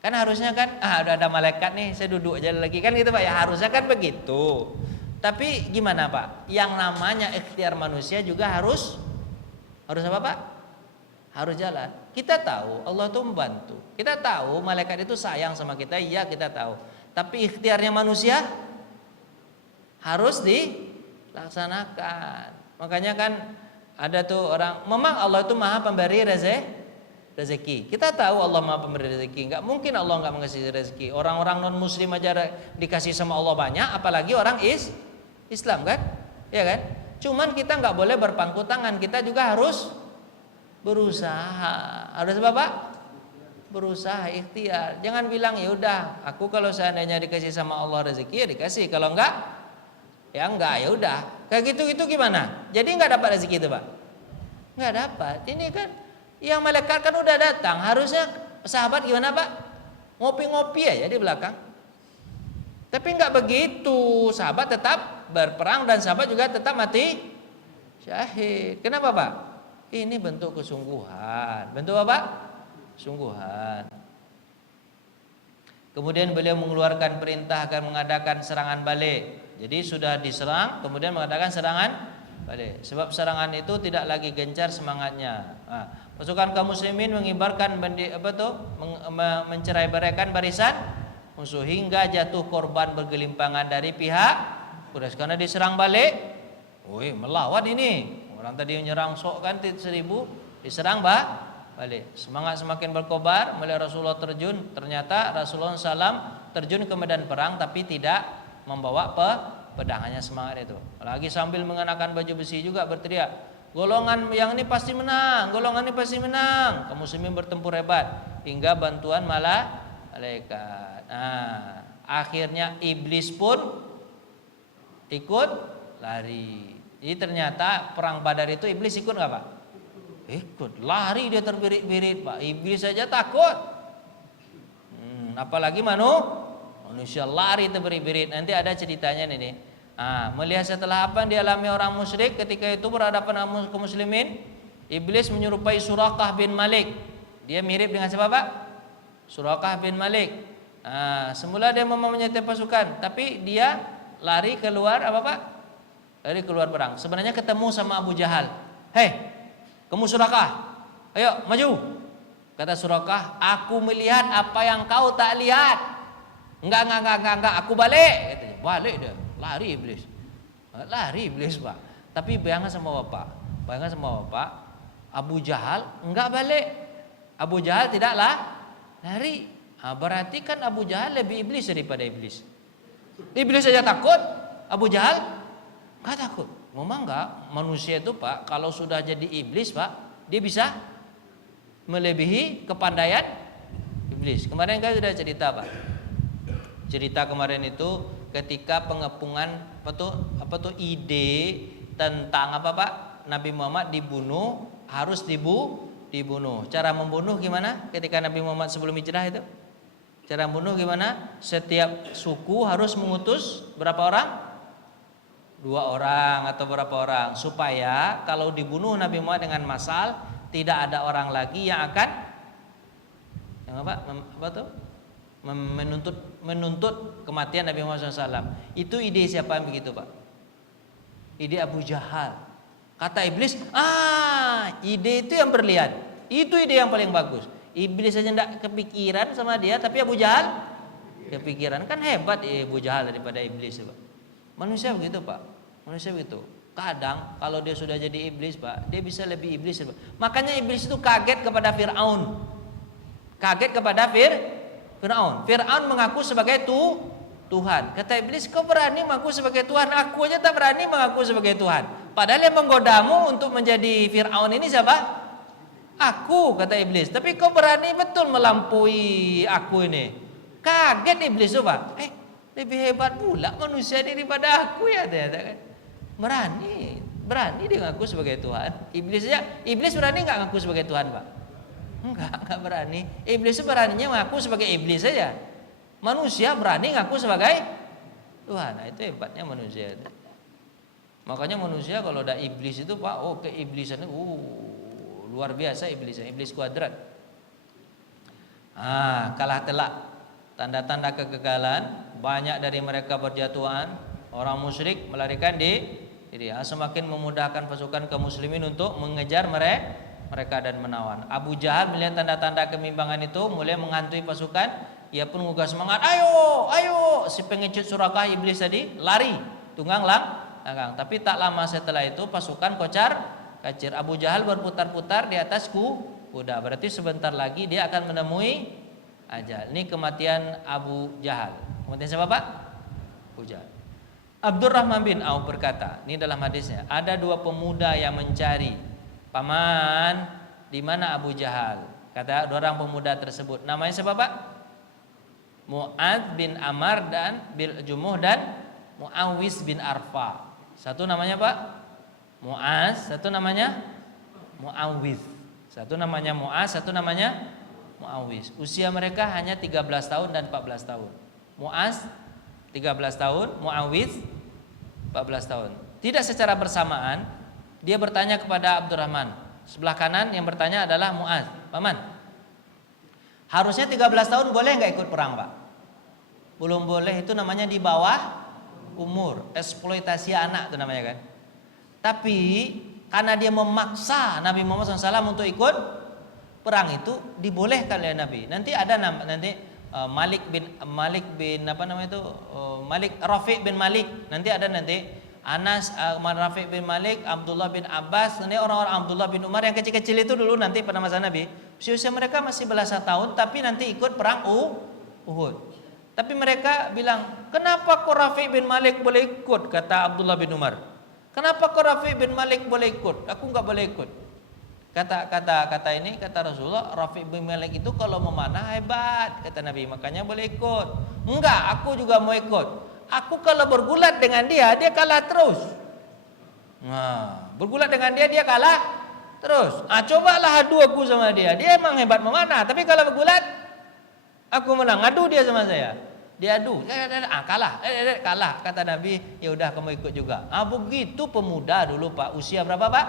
Kan harusnya kan, udah ada malaikat nih, saya duduk aja lagi kan gitu Pak ya. Harusnya kan begitu. Tapi gimana Pak? Yang namanya ikhtiar manusia juga harus apa Pak? Harus jalan. Kita tahu Allah itu membantu. Kita tahu malaikat itu sayang sama kita, iya kita tahu. Tapi ikhtiarnya manusia harus dilaksanakan. Makanya kan ada tuh orang, memang Allah itu Maha Pemberi rezeki. Kita tahu Allah Maha Pemberi rezeki. Enggak mungkin Allah enggak mengasih rezeki. Orang-orang non muslim aja dikasih sama Allah banyak, apalagi orang Islam kan? Ya kan? Cuman kita enggak boleh berpangku tangan, kita juga harus berusaha. Harus apa Pak? Berusaha, ikhtiar. Jangan bilang ya udah, aku kalau seandainya dikasih sama Allah rezeki ya dikasih, kalau enggak ya udah. Kayak gitu gimana? Jadi enggak dapat rezeki itu Pak? Enggak dapat. Ini kan yang malaikat kan udah datang. Harusnya sahabat gimana Pak? Ngopi-ngopi aja di belakang. Tapi enggak begitu. Sahabat tetap berperang dan sahabat juga tetap mati syahid. Kenapa, Pak? Ini bentuk kesungguhan. Bentuk apa? Sungguhan. Kemudian beliau mengeluarkan perintah agar mengadakan serangan balik. Jadi sudah diserang, kemudian mengadakan serangan balik. Sebab serangan itu tidak lagi gencar semangatnya. Pasukan kaum muslimin mengibarkan mencerai-beraikan barisan musuh hingga jatuh korban bergelimpangan dari pihak Quraisy karena diserang balik. Woi, melawan ini. Orang tadi menyerang sok kan 1000, diserang balik. Semangat semakin berkobar, mulai Rasulullah terjun. Ternyata Rasulullah SAW terjun ke medan perang tapi tidak membawa pedang, hanya semangat itu. Lagi sambil mengenakan baju besi juga berteriak, golongan yang ini pasti menang, golongan ini pasti menang. Kaum muslimin bertempur hebat hingga bantuan malaikat. Nah, akhirnya iblis pun ikut lari. Jadi ternyata perang Badar itu iblis ikut nggak, Pak? Ikut, lari dia terbirit-birit, Pak. Iblis saja takut. Apalagi manusia lari terbirit-birit. Nanti ada ceritanya nih. Melihat setelah apa yang dialami orang musyrik ketika itu berhadapan dengan kaum muslimin, iblis menyerupai Suraqah bin Malik. Dia mirip dengan siapa, Pak? Suraqah bin Malik. Semula dia mau menyertai pasukan, tapi dia lari keluar apa, Pak? Lari keluar perang. Sebenarnya ketemu sama Abu Jahal. Hei, kamu Suraqah, ayo maju. Kata Suraqah, aku melihat apa yang kau tak lihat. Enggak, aku balik. Katanya, balik dia, lari iblis. Lari iblis, Pak. Tapi bayangkan sama Bapak, Abu Jahal enggak balik. Abu Jahal tidaklah lari. Berarti kan Abu Jahal lebih iblis daripada iblis. Iblis saja takut, Abu Jahal enggak takut. Memang enggak, manusia itu, Pak, kalau sudah jadi iblis, Pak, dia bisa melebihi kepandaian iblis. Kemarin kan sudah cerita, Pak. Cerita kemarin itu ketika pengepungan ide tentang apa, Pak? Nabi Muhammad dibunuh, harus dibunuh. Cara membunuh gimana? Ketika Nabi Muhammad sebelum hijrah itu, cara membunuh gimana? Setiap suku harus mengutus berapa orang? 2 orang atau berapa orang, supaya kalau dibunuh Nabi Muhammad dengan massal tidak ada orang lagi yang akan menuntut kematian Nabi Muhammad SAW. Itu ide siapa yang begitu, Pak? Ide Abu Jahal. Kata iblis, ide itu yang berlian, itu ide yang paling bagus. Iblis saja tidak kepikiran sama dia, tapi Abu Jahal kepikiran. Kan hebat Abu Jahal daripada iblis, Pak. Manusia begitu, Pak. Manusia begitu. Kadang kalau dia sudah jadi iblis, Pak, dia bisa lebih iblis, Pak. Makanya iblis itu kaget kepada Fir'aun. Kaget kepada Fir'aun. Fir'aun mengaku sebagai Tuhan. Kata iblis, kau berani mengaku sebagai Tuhan? Aku aja tak berani mengaku sebagai Tuhan. Padahal yang menggodamu untuk menjadi Fir'aun ini siapa? Aku, kata iblis. Tapi kau berani betul melampaui aku ini. Kaget iblis itu, Pak. Lebih hebat pula manusia daripada aku ya, kan? Berani dia ngaku sebagai Tuhan. Iblis berani nggak ngaku sebagai Tuhan, Pak? Enggak berani. Iblis itu beraninya mengaku sebagai iblis saja. Manusia berani ngaku sebagai Tuhan. Nah, itu hebatnya manusia itu. Makanya manusia kalau ada iblis itu, Pak, keiblisan itu luar biasa iblisnya, iblis kuadrat. Kalah telak. Tanda-tanda kegagalan, banyak dari mereka berjatuhan, orang musyrik melarikan diri. Semakin memudahkan pasukan kaum muslimin untuk mengejar mereka dan menawan. Abu Jahal melihat tanda-tanda kebimbangan itu, mulai menghantui pasukan. Ia pun menggugah semangat, ayo. Si pengecut Suraqah iblis tadi lari, tunggang langgang. Tapi tak lama setelah itu pasukan kocar-kacir. Abu Jahal berputar-putar di atas kuda. Berarti sebentar lagi dia akan menemui ajal. Ini kematian Abu Jahal. Kematian siapa, Pak? Abu Jahal. Abdurrahman bin Auf berkata, ini dalam hadisnya, ada 2 pemuda yang mencari, paman, di mana Abu Jahal? Kata 2 orang pemuda tersebut, namanya siapa, Pak? Mu'ad bin Amr dan bil Jumuh dan Mu'awis bin Arfa. Satu namanya, Pak? Mu'az, satu namanya Mu'awis. Satu namanya Mu'az, satu namanya Mu'awis. Usia mereka hanya 13 tahun dan 14 tahun. Mu'az 13 tahun, Muawidh 14 tahun. Tidak secara bersamaan, dia bertanya kepada Abdurrahman. Sebelah kanan yang bertanya adalah Muaz. Paman, harusnya 13 tahun boleh nggak ikut perang, Pak? Belum boleh, itu namanya di bawah umur, eksploitasi anak itu namanya kan. Tapi karena dia memaksa Nabi Muhammad SAW untuk ikut perang itu dibolehkan oleh Nabi. Nanti ada Malik bin apa namanya itu, Rafiq bin Malik. Nanti ada Anas, Rafiq bin Malik, Abdullah bin Abbas, nanti orang-orang Abdullah bin Umar yang kecil-kecil itu dulu nanti pada masa Nabi. Usia mereka masih belasan tahun tapi nanti ikut perang Uhud. Tapi mereka bilang, kenapa kok Rafiq bin Malik boleh ikut? Kata Abdullah bin Umar. Kenapa kok Rafiq bin Malik boleh ikut? Aku enggak boleh ikut. Kata Rasulullah, Rafiq bin Malik itu kalau memanah hebat, kata Nabi, makanya boleh ikut. Enggak, aku juga mau ikut. Aku kalau bergulat dengan dia kalah terus. Nah, bergulat dengan dia kalah terus. Cobalah adu aku sama dia. Dia emang hebat memanah, tapi kalau bergulat aku menang. Adu dia sama saya. Dia adu, kalah. Kata Nabi, ya udah kamu ikut juga. Begitu pemuda dulu Pak. Usia berapa Pak?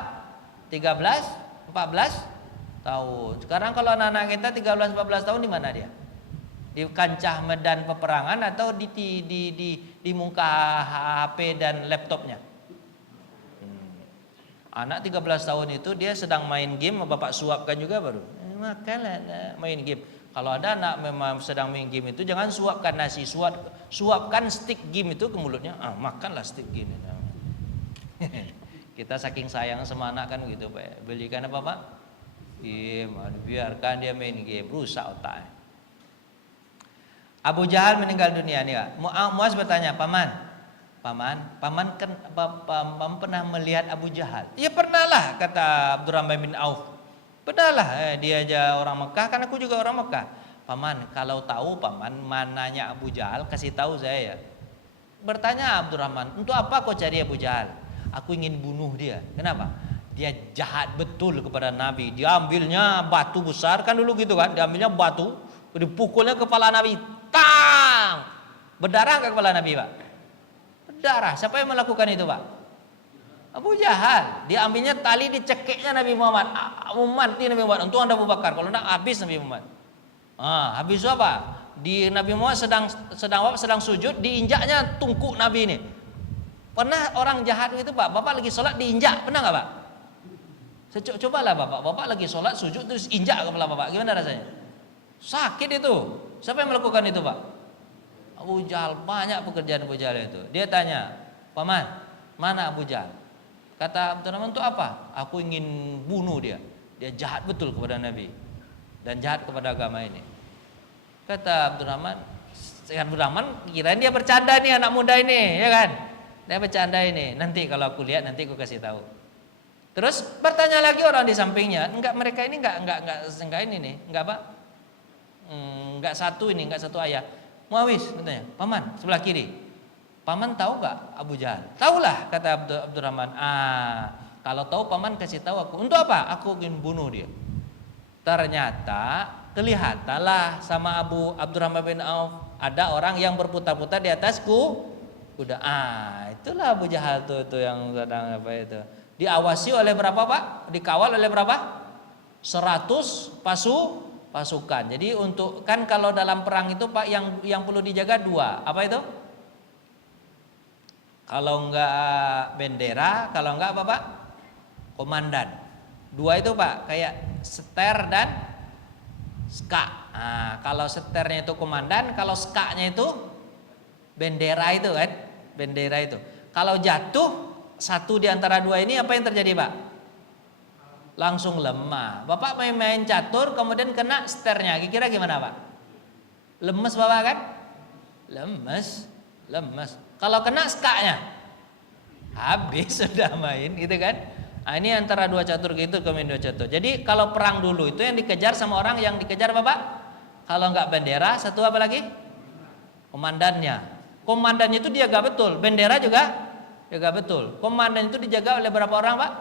13, 14 tahun. Sekarang kalau anak-anak kita 13, 14 tahun di mana dia? Di kancah medan peperangan atau di muka HP dan laptopnya? Anak 13 tahun itu dia sedang main game, bapak suapkan juga baru. Makanlah main game. Kalau ada anak memang sedang main game itu jangan suapkan nasi, suapkan stick game itu ke mulutnya. Makanlah stick game. Kita saking sayang sama anak kan gitu, Pak. Belikan apa, Pak? Game, biarkan dia main game, rusak otaknya. Abu Jahal meninggal dunia nih, Pak. Muaz bertanya, paman kan pernah melihat Abu Jahal? Ya pernah lah, kata Abdurrahman bin Auf. Pernahlah, dia aja orang Mekah, kan aku juga orang Mekah. Paman, kalau tahu paman mananya Abu Jahal, kasih tahu saya ya. Bertanya Abdurrahman, untuk apa kau cari Abu Jahal? Aku ingin bunuh dia. Kenapa? Dia jahat betul kepada Nabi. Dia ambilnya batu besar, kan dulu gitu kan. Dia ambilnya batu, dipukulnya kepala Nabi. Tang! Berdarah ke kepala Nabi, Pak? Berdarah. Siapa yang melakukan itu, Pak? Abu Jahal. Dia ambilnya tali, dicekiknya Nabi Muhammad. Mati Nabi Muhammad. Untuk Anda Abu Bakar. Kalau tidak habis Nabi Muhammad. Habis apa? Di Nabi Muhammad sedang sujud, diinjaknya tungkuk Nabi ini. Pernah orang jahat itu, Pak? Bapak lagi sholat diinjak, pernah nggak, Pak? Cobalah Bapak lagi sholat sujud terus injak kepala Bapak. Gimana rasanya? Sakit itu. Siapa yang melakukan itu, Pak? Abu Jahal. Banyak pekerjaan Abu Jahal itu. Dia tanya, paman, mana Abu Jahal? Kata Abdurrahman, itu apa? Aku ingin bunuh dia. Dia jahat betul kepada Nabi dan jahat kepada agama ini. Kata Abdurrahman kirain dia bercanda nih anak muda ini, ya kan? Dia bercanda ini. Nanti kalau aku lihat nanti aku kasih tahu. Terus bertanya lagi orang di sampingnya, mereka ini enggak ini nih, enggak apa? Enggak satu ayah. Muawis katanya, paman sebelah kiri. Paman tahu nggak Abu Jahal? Tahulah, kata Abdurrahman. Kalau tahu paman kasih tahu aku. Untuk apa? Aku ingin bunuh dia. Ternyata kelihatanlah sama Abdurrahman bin Auf ada orang yang berputar-putar di atasku. Kuda. Itulah Abu Jahal tuh yang sedang apa itu. Diawasi oleh berapa, Pak? Dikawal oleh berapa? 100 pasukan. Jadi untuk kan kalau dalam perang itu, Pak, yang perlu dijaga 2. Apa itu? Kalau enggak bendera, kalau enggak apa, Pak? Komandan. 2 itu, Pak, kayak seter dan ska. Kalau seternya itu komandan, kalau skanya itu bendera itu kan, bendera itu. Kalau jatuh satu di antara 2 ini apa yang terjadi, Pak? Langsung lemah. Bapak main catur kemudian kena seternya, kira-kira gimana, Pak? Lemes Bapak kan? Lemes. Kalau kena skanya, habis sudah main, gitu kan? Ini antara 2 catur gitu, main 2 catur. Jadi kalau perang dulu itu yang dikejar sama orang yang dikejar Bapak, kalau enggak bendera, satu apa lagi? Komandannya. Komandannya itu dijaga betul, bendera juga jaga betul. Komandan itu dijaga oleh berapa orang, Pak?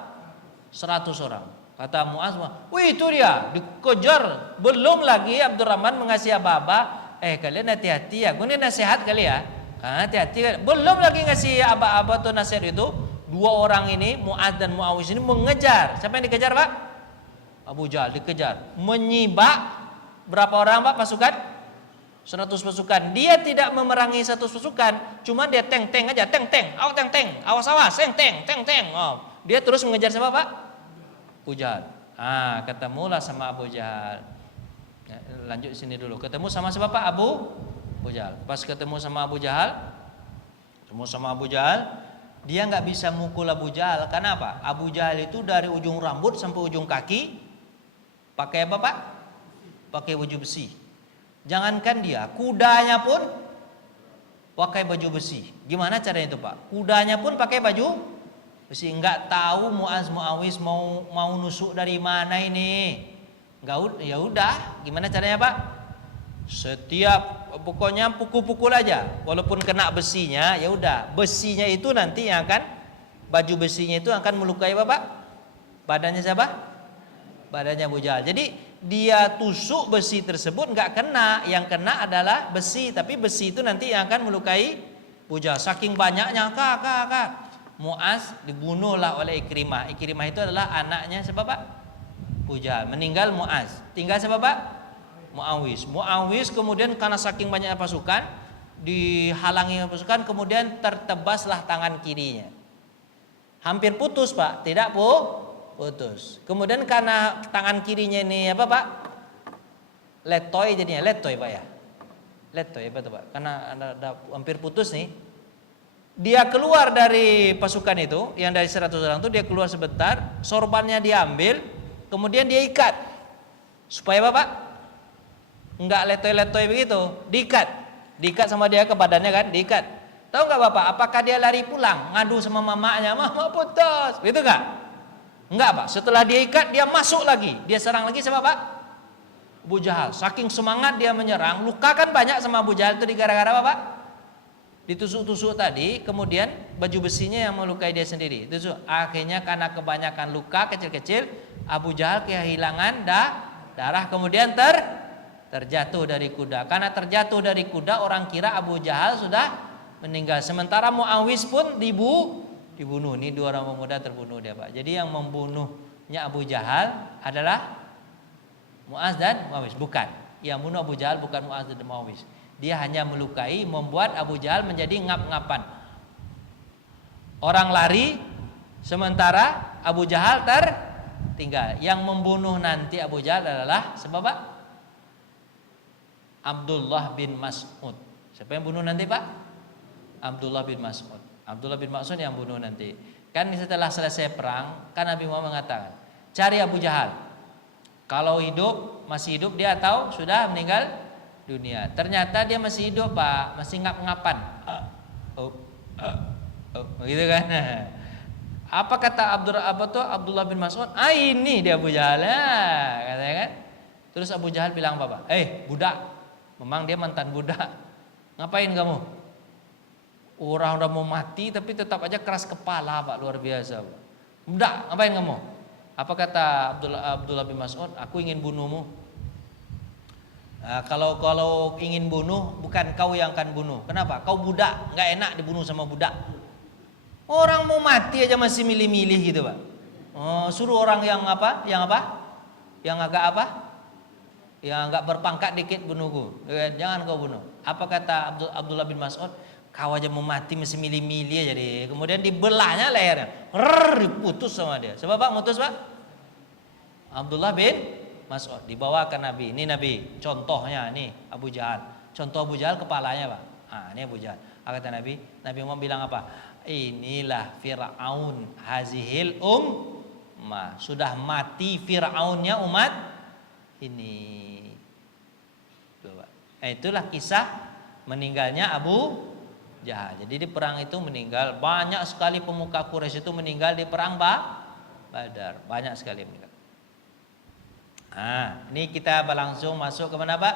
100 orang. Kata Muaz, wih itu dia dikejar. Belum lagi Abdurrahman mengasih apa-apa. Kalian hati-hati ya, ini nasihat kali ya. Hati-hati kan. Belum lagi ngasih aba-aba tuh nasihat itu. Dua orang ini, Mu'adz dan Muawis ini mengejar. Siapa yang dikejar, Pak? Abu Jahal dikejar. Menyibak berapa orang, Pak, pasukan? 100 pasukan. Dia tidak memerangi 100 pasukan, cuma dia teng-teng aja, teng-teng, awas teng-teng, awas-awas, teng-teng, teng-teng. Oh, dia terus mengejar siapa, Pak? Abu Jahal. Ketemulah sama Abu Jahal. Lanjut sini dulu. Ketemu sama siapa, Pak? Abu Jahal. Pas ketemu sama Abu Jahal, dia nggak bisa mukul Abu Jahal. Kenapa? Abu Jahal itu dari ujung rambut sampai ujung kaki pakai apa, Pak? Pakai baju besi. Jangankan dia, kudanya pun pakai baju besi. Gimana caranya itu, Pak? Kudanya pun pakai baju besi. Nggak tahu Mu'adz Muawis mau nusuk dari mana ini. Nggak, ya udah. Gimana caranya, Pak? Setiap pokoknya pukul-pukul aja, walaupun kena besinya, ya udah. Besinya itu nanti yang akan, baju besinya itu akan melukai Bapak. Badannya siapa? Badannya Abu Jahal. Jadi dia tusuk besi tersebut nggak kena, yang kena adalah besi, tapi besi itu nanti yang akan melukai Abu Jahal. Saking banyaknya, kak. Mu'adz dibunuhlah oleh Ikrimah. Ikrimah itu adalah anaknya siapa, Pak? Abu Jahal. Meninggal Mu'adz. Tinggal siapa, Pak? Muawis kemudian karena saking banyaknya pasukan, dihalangi pasukan, kemudian tertebaslah tangan kirinya. Hampir putus, Pak, tidak putus. Kemudian karena tangan kirinya ini apa, Pak? Letoy jadinya, letoy, Pak ya. Letoy apa tuh, Pak? Karena ada hampir putus nih. Dia keluar dari pasukan itu, yang dari 100 orang itu dia keluar sebentar, sorbannya diambil, kemudian dia ikat. Supaya apa, Pak? Enggak letoy-letoy begitu, diikat sama dia ke badannya kan, diikat. Tahu nggak Bapak? Apakah dia lari pulang ngadu sama mamanya, mama putus, gitu nggak? Enggak, Pak. Setelah dia ikat, dia masuk lagi, dia serang lagi sama Pak Abu Jahal. Saking semangat dia menyerang, luka kan banyak sama Abu Jahal itu gara-gara apa, Pak? Ditusuk-tusuk tadi, kemudian baju besinya yang melukai dia sendiri. Tusuk. Akhirnya karena kebanyakan luka kecil-kecil, Abu Jahal kehilangan darah, kemudian terjatuh dari kuda. Karena terjatuh dari kuda, orang kira Abu Jahal sudah meninggal. Sementara Muawis pun dibunuh. Ini dua orang pemuda terbunuh dia, Pak. Jadi yang membunuhnya Abu Jahal adalah Mu'adz dan Muawis. Bukan. Yang bunuh Abu Jahal bukan Mu'adz dan Muawis. Dia hanya melukai, membuat Abu Jahal menjadi ngap-ngapan. Orang lari, sementara Abu Jahal tertinggal. Yang membunuh nanti Abu Jahal adalah sebab, Pak? Abdullah bin Mas'ud. Siapa yang bunuh nanti, Pak? Abdullah bin Mas'ud. Abdullah bin Mas'ud yang bunuh nanti. Kan setelah selesai perang, kan Nabi Muhammad mengatakan, cari Abu Jahal. Kalau masih hidup dia, atau sudah meninggal dunia. Ternyata dia masih hidup, Pak, masih ngap-ngapan. Gitu kan? Apa kata Abdullah bin Mas'ud? Ini dia Abu Jahal, katanya kan. Terus Abu Jahal bilang apa, Pak? Budak. Memang dia mantan budak. Ngapain kamu? Orang udah mau mati tapi tetap aja keras kepala, Pak, luar biasa, Pak. Budak, ngapain kamu? Apa kata Abdullah bin Mas'ud? Aku ingin bunuhmu. Kalau ingin bunuh, bukan kau yang akan bunuh. Kenapa? Kau budak, nggak enak dibunuh sama budak. Orang mau mati aja masih milih-milih gitu, Pak. Suruh orang yang agak yang agak berpangkat dikit bunuhku. Jangan kau bunuh. Apa kata Abdullah bin Mas'ud? Kau aja mau mati masih milih-milih aja deh. Kemudian dibelahnya lehernya, diputus sama dia. Siapa, Pak, mutus, Pak? Abdullah bin Mas'ud. Dibawa ke Nabi. Ini Nabi, contohnya nih Abu Jahal. Contoh Abu Jahal kepalanya, Pak. Ini Abu Jahal. Kata Nabi mau bilang apa? Inilah Fir'aun hazihil sudah mati Fir'aunnya umat ini. Itulah kisah meninggalnya Abu Jahal. Jadi di perang itu meninggal banyak sekali pemuka Quraisy, itu meninggal di perang Badar. Banyak sekali meninggal. Ini kita langsung masuk ke mana, Pak?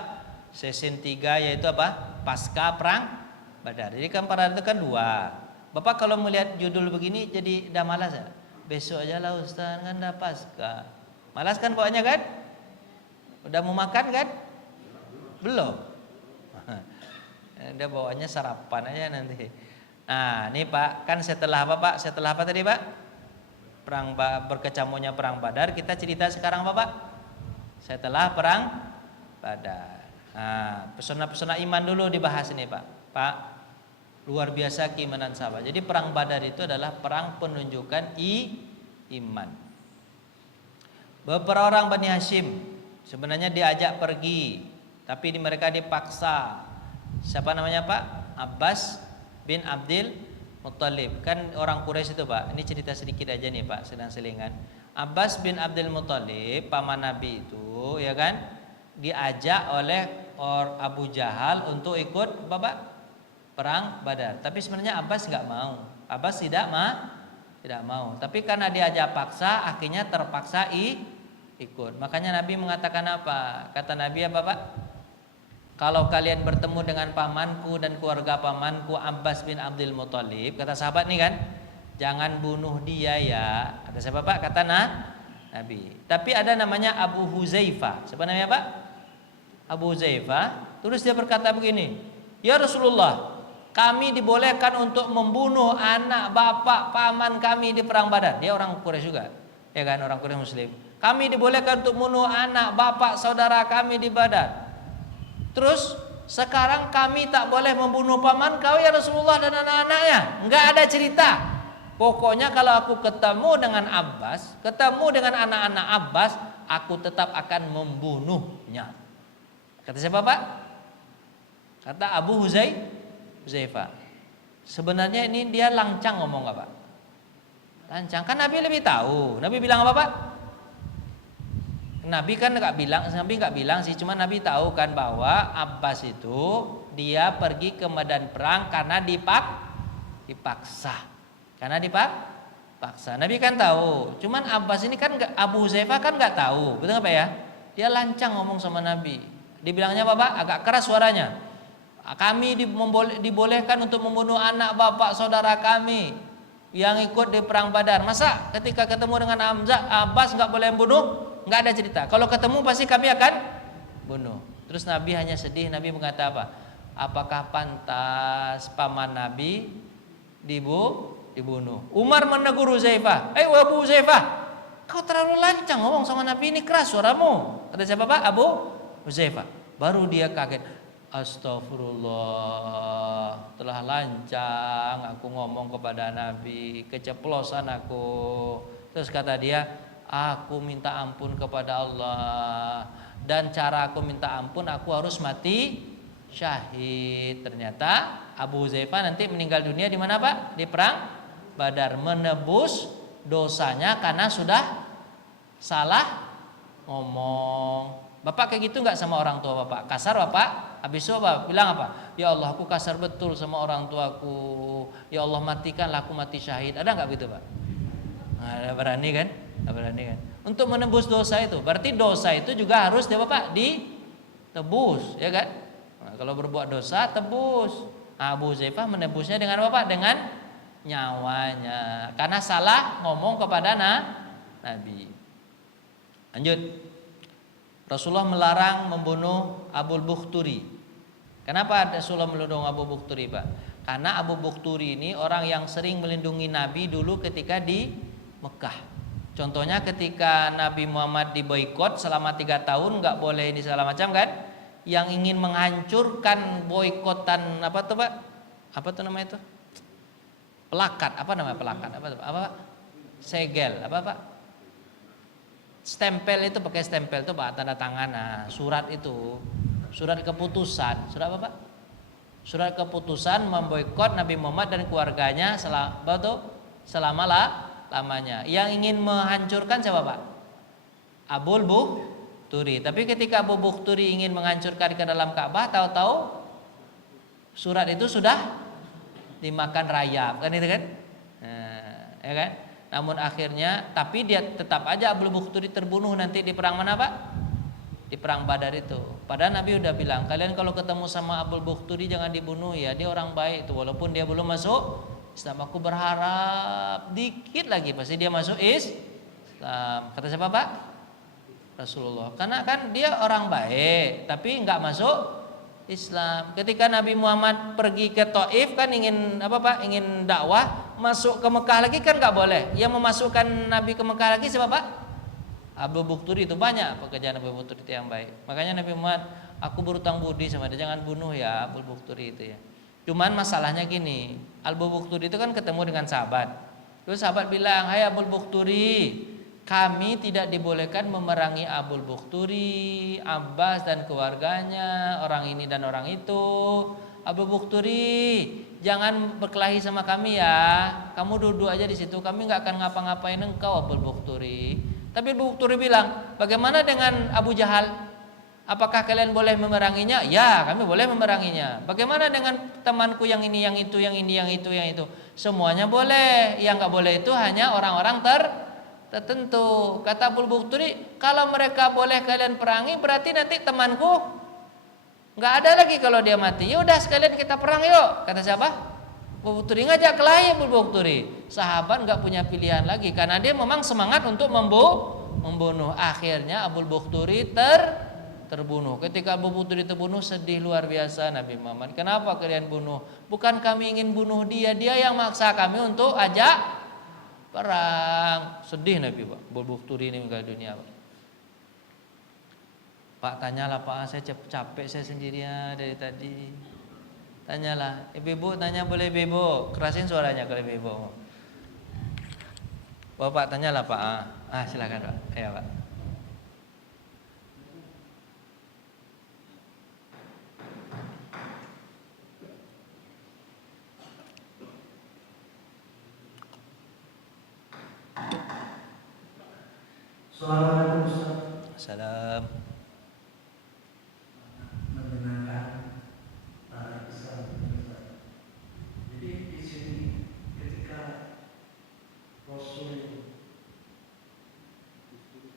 Season 3, yaitu apa? Pasca perang Badar. Jadi kan pada itu kan 2. Bapak kalau melihat judul begini jadi udah malas ya? Besok aja lah Ustaz, kan udah pasca. Malas kan pokoknya kan? Udah mau makan kan? Belum. Dia bawanya sarapan aja nanti. Nah, ini Pak, kan setelah apa Pak? Setelah apa tadi Pak? Berkecamuknya perang Badar, kita cerita sekarang apa Pak? Setelah perang Badar. Nah, pesona-pesona iman dulu dibahas ini Pak. Pak, luar biasa keimanan sahabat. Jadi perang Badar itu adalah perang penunjukan iman. Beberapa orang Bani Hashim sebenarnya diajak pergi, tapi mereka dipaksa. Siapa namanya Pak? Abbas bin Abdul Muttalib. Kan orang Quraisy itu Pak. Ini cerita sedikit aja nih Pak, sedang selingan. Abbas bin Abdul Muttalib, paman Nabi itu, ya kan, diajak oleh Abu Jahal untuk ikut apa Pak? Perang Badar. Tapi sebenarnya Abbas nggak mau. Abbas tidak mau. Tapi karena diajak paksa, akhirnya terpaksa ikut. Makanya Nabi mengatakan apa? Kata Nabi apa Pak? Kalau kalian bertemu dengan pamanku dan keluarga pamanku Abbas bin Abdul Muttalib, kata sahabat nih kan, jangan bunuh dia ya. Kata siapa Pak? Kata Nabi. Tapi ada namanya Abu Huzaifah. Siapa namanya Pak? Abu Huzaifah. Terus dia berkata begini, ya Rasulullah, kami dibolehkan untuk membunuh anak bapak paman kami di perang Badar. Dia orang Quraisy juga, ya kan, orang Quraisy Muslim. Kami dibolehkan untuk membunuh anak bapak saudara kami di Badar. Terus sekarang kami tak boleh membunuh paman kau ya Rasulullah dan anak-anaknya. Enggak ada cerita. Pokoknya kalau aku ketemu dengan Abbas, ketemu dengan anak-anak Abbas, aku tetap akan membunuhnya. Kata siapa Pak? Kata Abu Huzaifah. Sebenarnya ini dia lancang ngomong nggak Pak? Lancang. Kan Nabi lebih tahu. Nabi bilang apa Pak? Nabi kan nggak bilang sih, cuma Nabi tahu kan bahwa Abbas itu dia pergi ke medan perang karena dipaksa. Karena dipaksa. Nabi kan tahu. Cuman Abbas ini kan Abu Huzaifah kan nggak tahu, betul nggak Pak ya? Dia lancang ngomong sama Nabi. Dibilangnya apa Pak? Agak keras suaranya. Kami dibolehkan untuk membunuh anak bapak saudara kami yang ikut di perang Badar. Masa ketika ketemu dengan Abbas nggak boleh membunuh? Nggak ada cerita. Kalau ketemu pasti kami akan bunuh. Terus Nabi hanya sedih. Nabi mengatakan apa? Apakah pantas paman Nabi dibunuh? Umar menegur Huzaifah. Abu Huzaifah, kau terlalu lancang ngomong sama Nabi, ini keras suaramu. Kata siapa Pak? Abu Huzaifah. Baru dia kaget. Astagfirullah, telah lancang aku ngomong kepada Nabi, keceplosan aku. Terus kata dia, aku minta ampun kepada Allah, dan cara aku minta ampun aku harus mati syahid. Ternyata Abu Huzaifah nanti meninggal dunia di mana Pak? Di perang Badar, menebus dosanya karena sudah salah ngomong. Bapak kayak gitu nggak sama orang tua Bapak? Kasar Bapak? Habis itu Bapak bilang apa? Ya Allah, aku kasar betul sama orang tuaku. Ya Allah, matikanlah aku mati syahid. Ada nggak gitu Pak? Nah, berani kan? Berani kan? Untuk menebus dosa itu, berarti dosa itu juga harus dia Bapak ditebus, ya kan? Nah, kalau berbuat dosa tebus. Abu Huzaifah menebusnya dengan Bapak? Dengan nyawanya, karena salah ngomong kepada Nabi. Lanjut. Rasulullah melarang membunuh Abu Bukhturi. Kenapa Rasulullah melindungi Abu Bukhturi Pak? Karena Abu Bukhturi ini orang yang sering melindungi Nabi dulu ketika di Mekah. Contohnya ketika Nabi Muhammad diboikot selama 3 tahun, nggak boleh ini segala macam kan? Yang ingin menghancurkan boikotan apa tuh Pak? Apa tuh namanya itu? Pelakat. Apa namanya pelakat? Apa Pak? Segel. Apa Pak? Stempel itu, pakai stempel itu Pak, tanda tangan. Nah, surat itu, surat keputusan. Surat apa Pak? Surat keputusan memboikot Nabi Muhammad dan keluarganya selama lamanya. Yang ingin menghancurkan siapa Pak? Abu Bukhturi. Tapi ketika Abu Bukhturi ingin menghancurkan ke dalam Ka'bah, tahu-tahu surat itu sudah dimakan rayap, kan itu kan? Nah, ya kan? Namun akhirnya, tapi dia tetap aja Abu Bukhturi terbunuh nanti di perang mana Pak? Di perang Badar itu. Padahal Nabi udah bilang, kalian kalau ketemu sama Abu Bukhturi jangan dibunuh ya, dia orang baik itu. Walaupun dia belum masuk Islam, aku berharap dikit lagi pasti dia masuk Islam. Kata siapa Pak? Rasulullah. Karena kan dia orang baik, tapi nggak masuk Islam. Ketika Nabi Muhammad pergi ke Taif kan ingin apa Pak? Ingin dakwah, masuk ke Mekah lagi kan nggak boleh. Yang memasukkan Nabi ke Mekah lagi siapa Pak? Abu Bukturi. Itu banyak pekerjaan Abu Bukturi itu yang baik. Makanya Nabi Muhammad, aku berutang budi sama dia, jangan bunuh ya Abu Bukturi itu ya. Cuman masalahnya gini, Abu Bukturi itu kan ketemu dengan sahabat. Terus sahabat bilang, hai Abu Bukturi, kami tidak dibolehkan memerangi Abu Bukturi, Abbas dan keluarganya, orang ini dan orang itu. Abu Bukturi, jangan berkelahi sama kami ya. Kamu duduk aja di situ, kami nggak akan ngapa-ngapain engkau Abu Bukturi. Tapi Abu Bukturi bilang, bagaimana dengan Abu Jahal? Apakah kalian boleh memeranginya? Ya, kami boleh memeranginya. Bagaimana dengan temanku yang ini, yang itu, yang ini, yang itu, yang itu? Semuanya boleh. Yang nggak boleh itu hanya orang-orang tertentu. Kata Abu Bukturi, kalau mereka boleh kalian perangi, berarti nanti temanku nggak ada lagi kalau dia mati. Ya udah sekalian kita perang yuk. Kata siapa? Abu Bukturi ngajak kelahi Abu Bukturi. Sahabat nggak punya pilihan lagi karena dia memang semangat untuk membunuh. Akhirnya Abu Bukturi terbunuh. Ketika Abu Bukturi terbunuh, sedih luar biasa Nabi Muhammad. Kenapa kalian bunuh? Bukan kami ingin bunuh dia, dia yang maksa kami untuk ajak perang. Sedih Nabi Pak. Abu Bukturi ini meninggal dunia Pak. Pak tanyalah Pak, saya capek saya sendirian dari tadi. Tanyalah, ibu tanya boleh ibu, kerasin suaranya kalau ibu. Bapak tanyalah Pak. Silakan Pak. Ya Pak. Assalamualaikum Ustaz. Salam. Mendengarkan para Islam. Jadi di sini ketika Rasul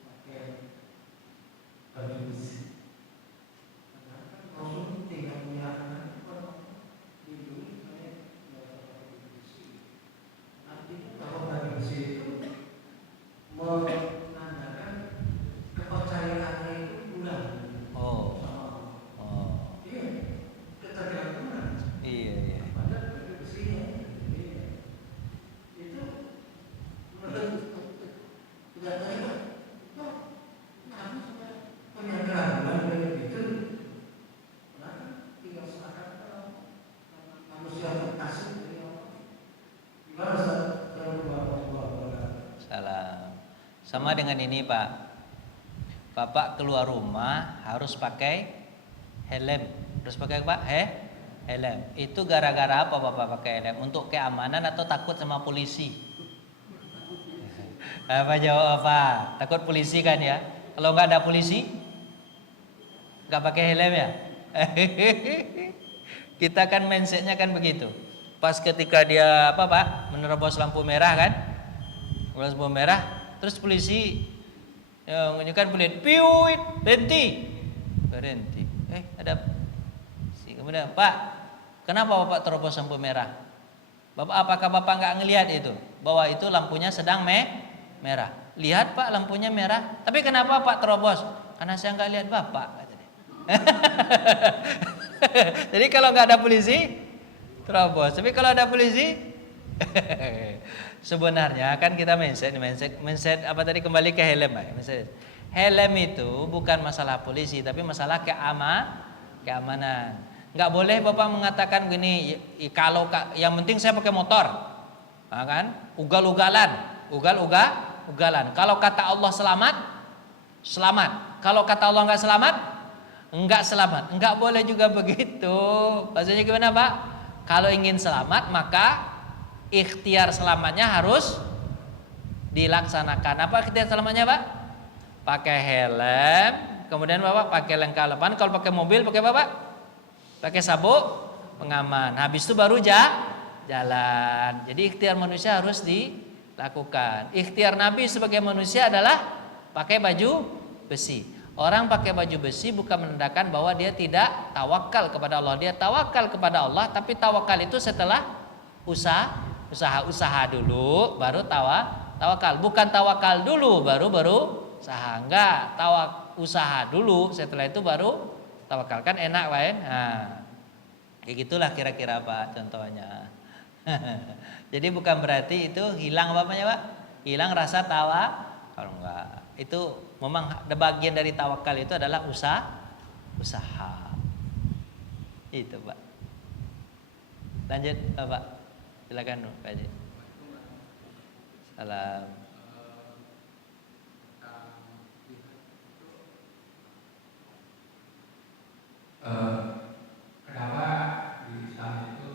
pakai baju besi, Rasul tidak menyerahkan dilindungi oleh baju besi. Artinya bahwa baju besi itu menandakan kepercayaannya itu bulan. Iya, ketergantungan. Iya. Pada baju besinya. Itu menurut tidak terima. Kamu sudah punya keraguan dari itu. Kenapa tinggal serahkan manusia terkasih dari Allah? Gimana Ustaz? Salam. Sama dengan ini Pak. Bapak keluar rumah harus pakai helm. Harus pakai apa? Helm. Itu gara-gara apa Bapak pakai helm? Untuk keamanan atau takut sama polisi? Apa jawab apa? Takut polisi kan ya? Kalau nggak ada polisi, nggak pakai helm ya? Kita kan mindsetnya kan begitu. Pas ketika dia apa Pak? Menerobos lampu merah kan? Lampu merah, terus polisi yang menunjukkan pelit, piuit, berhenti. Ada si kemudian Pak, kenapa Bapak terobos lampu merah? Apakah Bapak nggak ngelihat itu bahwa itu lampunya sedang merah? Lihat Pak, lampunya merah. Tapi kenapa Pak terobos? Karena saya nggak lihat Bapak. Jadi kalau nggak ada polisi terobos. Tapi kalau ada polisi sebenarnya kan kita mindset apa tadi kembali ke helm ya. Helm itu bukan masalah polisi tapi masalah keamanan. Nggak boleh Bapak mengatakan gini, kalau yang penting saya pakai motor, kan? Ugal-ugalan. Kalau kata Allah selamat. Kalau kata Allah nggak selamat. Nggak boleh juga begitu. Maksudnya gimana Pak? Kalau ingin selamat maka ikhtiar selamatnya harus dilaksanakan. Apa ikhtiar selamatnya Pak? Pakai helm, kemudian Bapak pakai lengkapan. Kalau pakai mobil pakai Bapak? Pakai sabuk pengaman. Habis itu baru jalan. Jadi ikhtiar manusia harus dilakukan. Ikhtiar Nabi sebagai manusia adalah pakai baju besi. Orang pakai baju besi bukan menandakan bahwa dia tidak tawakal kepada Allah. Dia tawakal kepada Allah, tapi tawakal itu setelah usaha dulu baru tawakal. Bukan tawakal dulu baru usaha. Enggak, usaha dulu setelah itu baru Tawakal kan enak Pak. Nah, kayak gitulah kira-kira Pak contohnya. Jadi bukan berarti itu hilang apanya Pak? Hilang rasa kalau enggak. Itu memang ada bagian dari tawakal itu adalah usaha. Itu Pak. Lanjut Pak. Silakan Pak Haji. Salam. Kenapa di Islam itu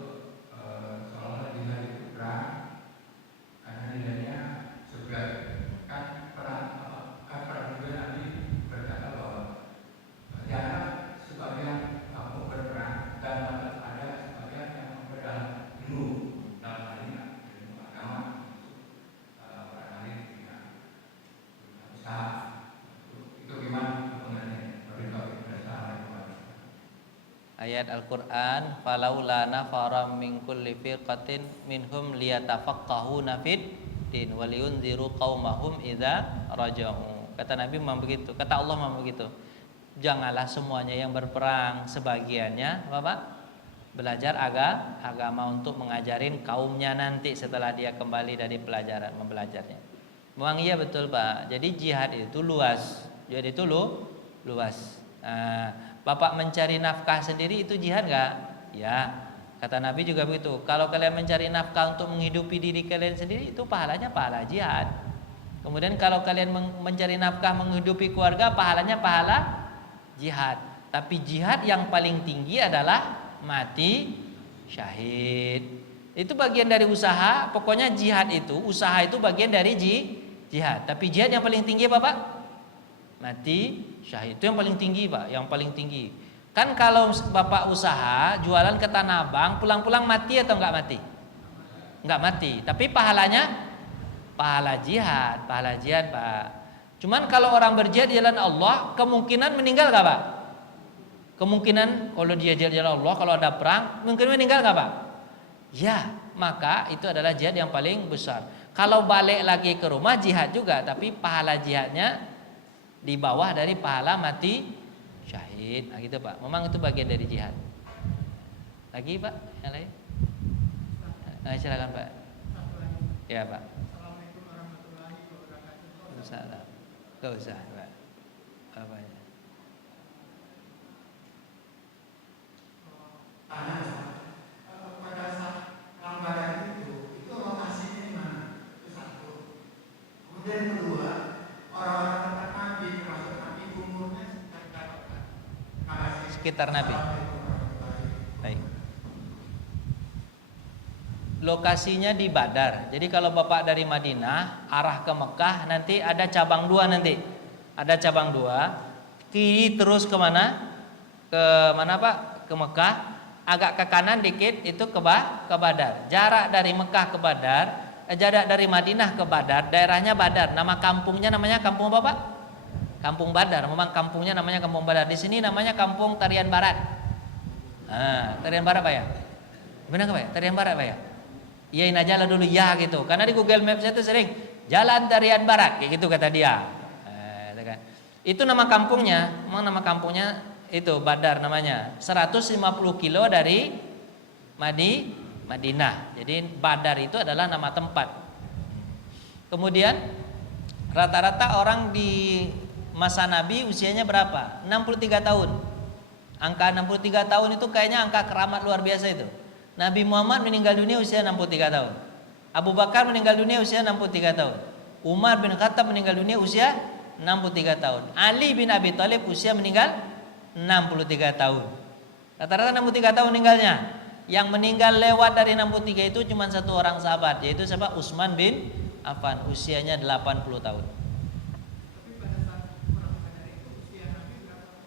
seolah jihad itu perang? Karena nilainya surga. Kan perang juga Nabi berkata bahwa jangan sebagian kamu berperang dan ada sebagian yang berdalam ilmu dalam hal ini ilmu agama, barangkali punya usaha. Itu gimana mengenai beritahu Ayat Al-Qur'an falaula nafara min kulli firqatin minhum liyatafaqahuna fid din wa liyunziru qaumahum idza raja'u. Kata Nabi memang begitu, kata Allah memang begitu. Janganlah semuanya yang berperang, sebagiannya Bapak belajar agama untuk mengajarin kaumnya nanti setelah dia kembali dari pelajaran membelajarnya. Memang iya betul Pak. Jadi jihad itu luas. Jihad itu luas. Bapak mencari nafkah sendiri itu jihad enggak? Ya. Kata Nabi juga begitu. Kalau kalian mencari nafkah untuk menghidupi diri kalian sendiri itu pahalanya pahala jihad. Kemudian kalau kalian mencari nafkah menghidupi keluarga pahalanya pahala jihad. Tapi jihad yang paling tinggi adalah mati syahid. Itu bagian dari usaha. Pokoknya jihad itu, usaha itu bagian dari jihad. Tapi jihad yang paling tinggi apa Pak? Mati syahid. Itu yang paling tinggi Pak, yang paling tinggi. Kan kalau Bapak usaha jualan ke Tanah Abang, pulang-pulang mati atau enggak mati? Enggak mati, tapi pahalanya pahala jihad Pak. Cuman kalau orang berjihad di jalan Allah, kemungkinan meninggal enggak Pak? Kemungkinan kalau dia jalan Allah, kalau ada perang, mungkin meninggal enggak Pak? Ya, maka itu adalah jihad yang paling besar. Kalau balik lagi ke rumah jihad juga, tapi pahala jihadnya di bawah dari pahala mati syahid. Nah gitu Pak. Memang itu bagian dari jihad. Lagi Pak? Yang lain? Silakan Pak. Ya Pak. Assalamualaikum warahmatullahi wabarakatuh. Waalaikumsalam. Gak usah Pak. Apanya? Tanya pada saat Ramadan itu lokasinya di mana? Itu satu. Kemudian kedua, orang-orang tempat Nabi termasuk Nabi umurnya sekitar Nabi. Baik. Lokasinya di Badar. Jadi kalau Bapak dari Madinah arah ke Mekah nanti ada cabang 2 nanti. Ada cabang 2. Kiri terus ke mana? Ke mana Pak? Ke Mekah. Agak ke kanan dikit itu ke Badar. Jarak dari Mekah ke Badar, jarak dari Madinah ke Badar, daerahnya Badar. Nama kampungnya namanya kampung apa Pak? Kampung Badar. Memang kampungnya namanya Kampung Badar. Di sini namanya Kampung Tarian Barat. Tarian Barat Pak ya? Benar Pak ya? Tarian Barat Pak ya? Iyain aja lah dulu ya gitu. Karena di Google Maps itu sering Jalan Tarian Barat kayak gitu kata dia. Itu nama kampungnya. Memang nama kampungnya itu Badar namanya. 150 kilo dari Madinah. Jadi Badar itu adalah nama tempat. Kemudian rata-rata orang di masa Nabi usianya berapa? 63 tahun. Angka 63 tahun itu kayaknya angka keramat luar biasa itu. Nabi Muhammad meninggal dunia usia 63 tahun. Abu Bakar meninggal dunia usia 63 tahun. Umar bin Khattab meninggal dunia usia 63 tahun. Ali bin Abi Thalib usia meninggal 63 tahun. Rata-rata 63 tahun meninggalnya. Yang meninggal lewat dari 63 itu cuma satu orang sahabat, yaitu siapa? Utsman bin Affan, usianya 80 tahun.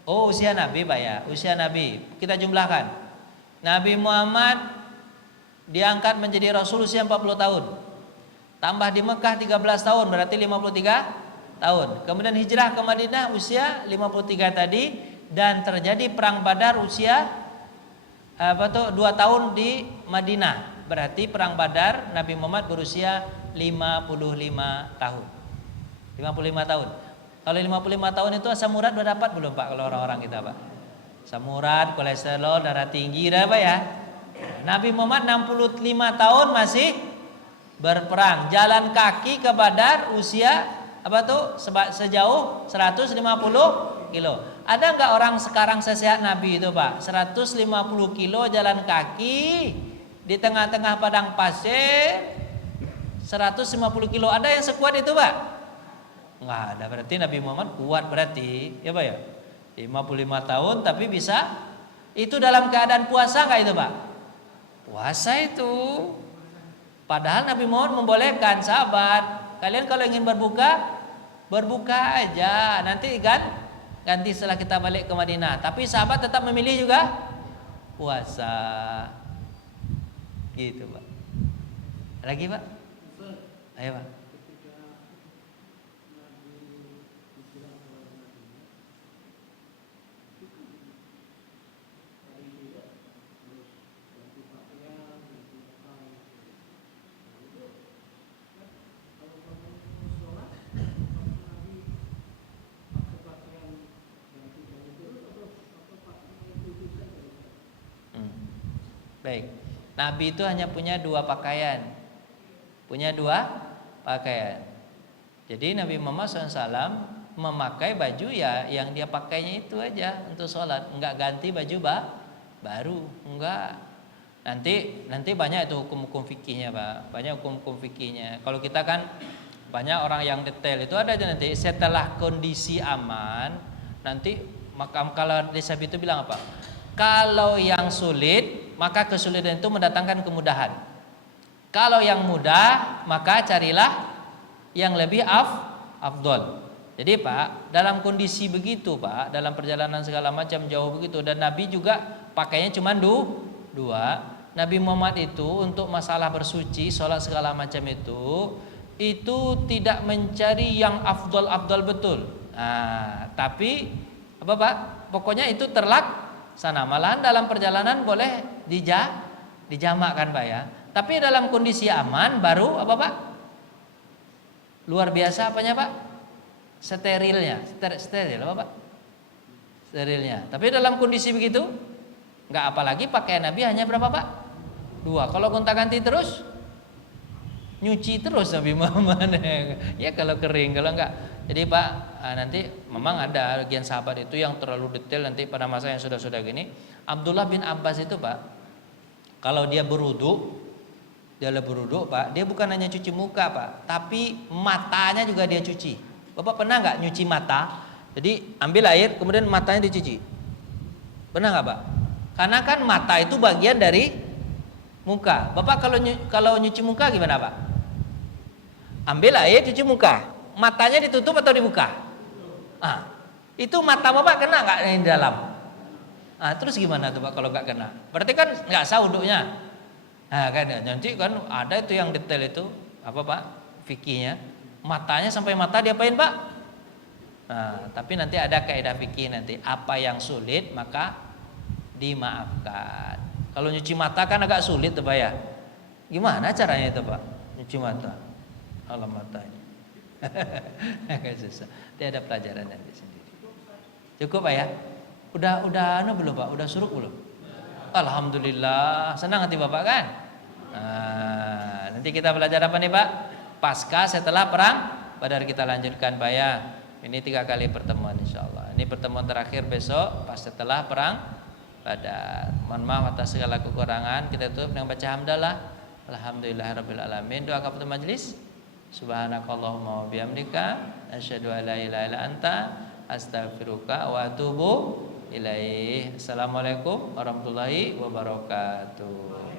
Oh, usia Nabi Pak ya, usia Nabi. Kita jumlahkan. Nabi Muhammad diangkat menjadi Rasul usia 40 tahun. Tambah di Mekah 13 tahun, berarti 53 tahun. Kemudian hijrah ke Madinah usia 53 tadi. Dan terjadi perang Badar usia 2 tahun di Madinah. Berarti perang Badar Nabi Muhammad berusia 55 tahun. 55 tahun. Kalau 55 tahun itu asam urat udah dapat belum Pak kalau orang-orang kita Pak? asam urat, kolesterol, darah tinggi, dah Pak ya. Nabi Muhammad 65 tahun masih berperang, jalan kaki ke Badar usia sejauh 150 kilo. Ada nggak orang sekarang sesehat Nabi itu Pak? 150 kilo jalan kaki di tengah-tengah padang pasir, 150 kilo. Ada yang sekuat itu Pak? Nggak ada. Berarti Nabi Muhammad kuat berarti, ya Pak ya? 55 tahun tapi bisa. Itu dalam keadaan puasa nggak itu Pak? Puasa itu. Padahal Nabi Muhammad membolehkan sahabat, kalian kalau ingin berbuka, berbuka aja. Nanti ganti setelah kita balik ke Madinah. Tapi sahabat tetap memilih juga puasa. Gitu Pak. Lagi Pak? Ayo Pak. Baik. Nabi itu hanya punya 2 pakaian. Punya 2 pakaian. Jadi Nabi Muhammad SAW memakai baju ya yang dia pakainya itu aja untuk sholat. Enggak ganti baju baru. Enggak. Nanti banyak itu hukum-hukum fikihnya Pak. Banyak hukum-hukum fikihnya. Kalau kita kan banyak orang yang detail. Itu ada aja nanti setelah kondisi aman. Nanti maka kalau Desa itu bilang apa? Kalau yang sulit, maka kesulitan itu mendatangkan kemudahan. Kalau yang mudah, maka carilah yang lebih afdol. Jadi Pak, dalam kondisi begitu Pak, dalam perjalanan segala macam jauh begitu, dan Nabi juga pakainya cuma 2. Nabi Muhammad itu untuk masalah bersuci, sholat segala macam itu tidak mencari yang afdol betul. Nah, tapi apa Pak? Pokoknya itu sana, malahan dalam perjalanan boleh dijamakkan Pak ya. Tapi dalam kondisi aman baru apa Pak? Luar biasa apanya Pak? Sterilnya. Steril apa Pak? Sterilnya. Tapi dalam kondisi begitu enggak, apalagi pakaian Nabi hanya berapa Pak? 2. Kalau gonta-ganti terus nyuci terus Nabi Muhammad. Ya kalau kering, kalau enggak. Jadi Pak, nanti memang ada bagian sahabat itu yang terlalu detail nanti pada masa yang sudah gini. Abdullah bin Abbas itu Pak, kalau dia berwudu Pak, dia bukan hanya cuci muka Pak, tapi matanya juga dia cuci. Bapak pernah nggak nyuci mata? Jadi ambil air kemudian matanya dicuci. Pernah nggak Pak? Karena kan mata itu bagian dari muka. Bapak kalau nyuci muka gimana Pak? Ambil air cuci muka. Matanya ditutup atau dibuka? Itu mata Bapak kena nggak yang di dalam? Terus gimana tuh Pak kalau nggak kena? Berarti kan nggak sah wuduknya. Kan nanti kan ada itu yang detail itu apa Pak? Fikihnya. Matanya sampai mata diapain Pak? Tapi nanti ada kaidah fikih nanti. Apa yang sulit maka dimaafkan. Kalau nyuci mata kan agak sulit tuh Pak ya. Gimana caranya itu Pak? Nyuci mata. Alam matanya. Agak susah. Dia ada pelajaran nanti sendiri. Cukup Pak ya? Udah belum Pak? Udah suruk belum? Alhamdulillah. Senang hati Bapak kan? Nanti kita belajar apa nih Pak? Pasca setelah perang Badar kita lanjutkan Pak ya. Ini 3 kali pertemuan insyaallah. Ini pertemuan terakhir besok pas setelah perang Badar. Mohon maaf atas segala kekurangan. Kita tutup dengan baca hamdalah. Alhamdulillahirabbil alamin. Doa kafatul majelis. Subhanakallahumma wa bihamdika asyhadu an la ilaha illa anta astaghfiruka wa atubu ilaih. Assalamualaikum warahmatullahi wabarakatuh.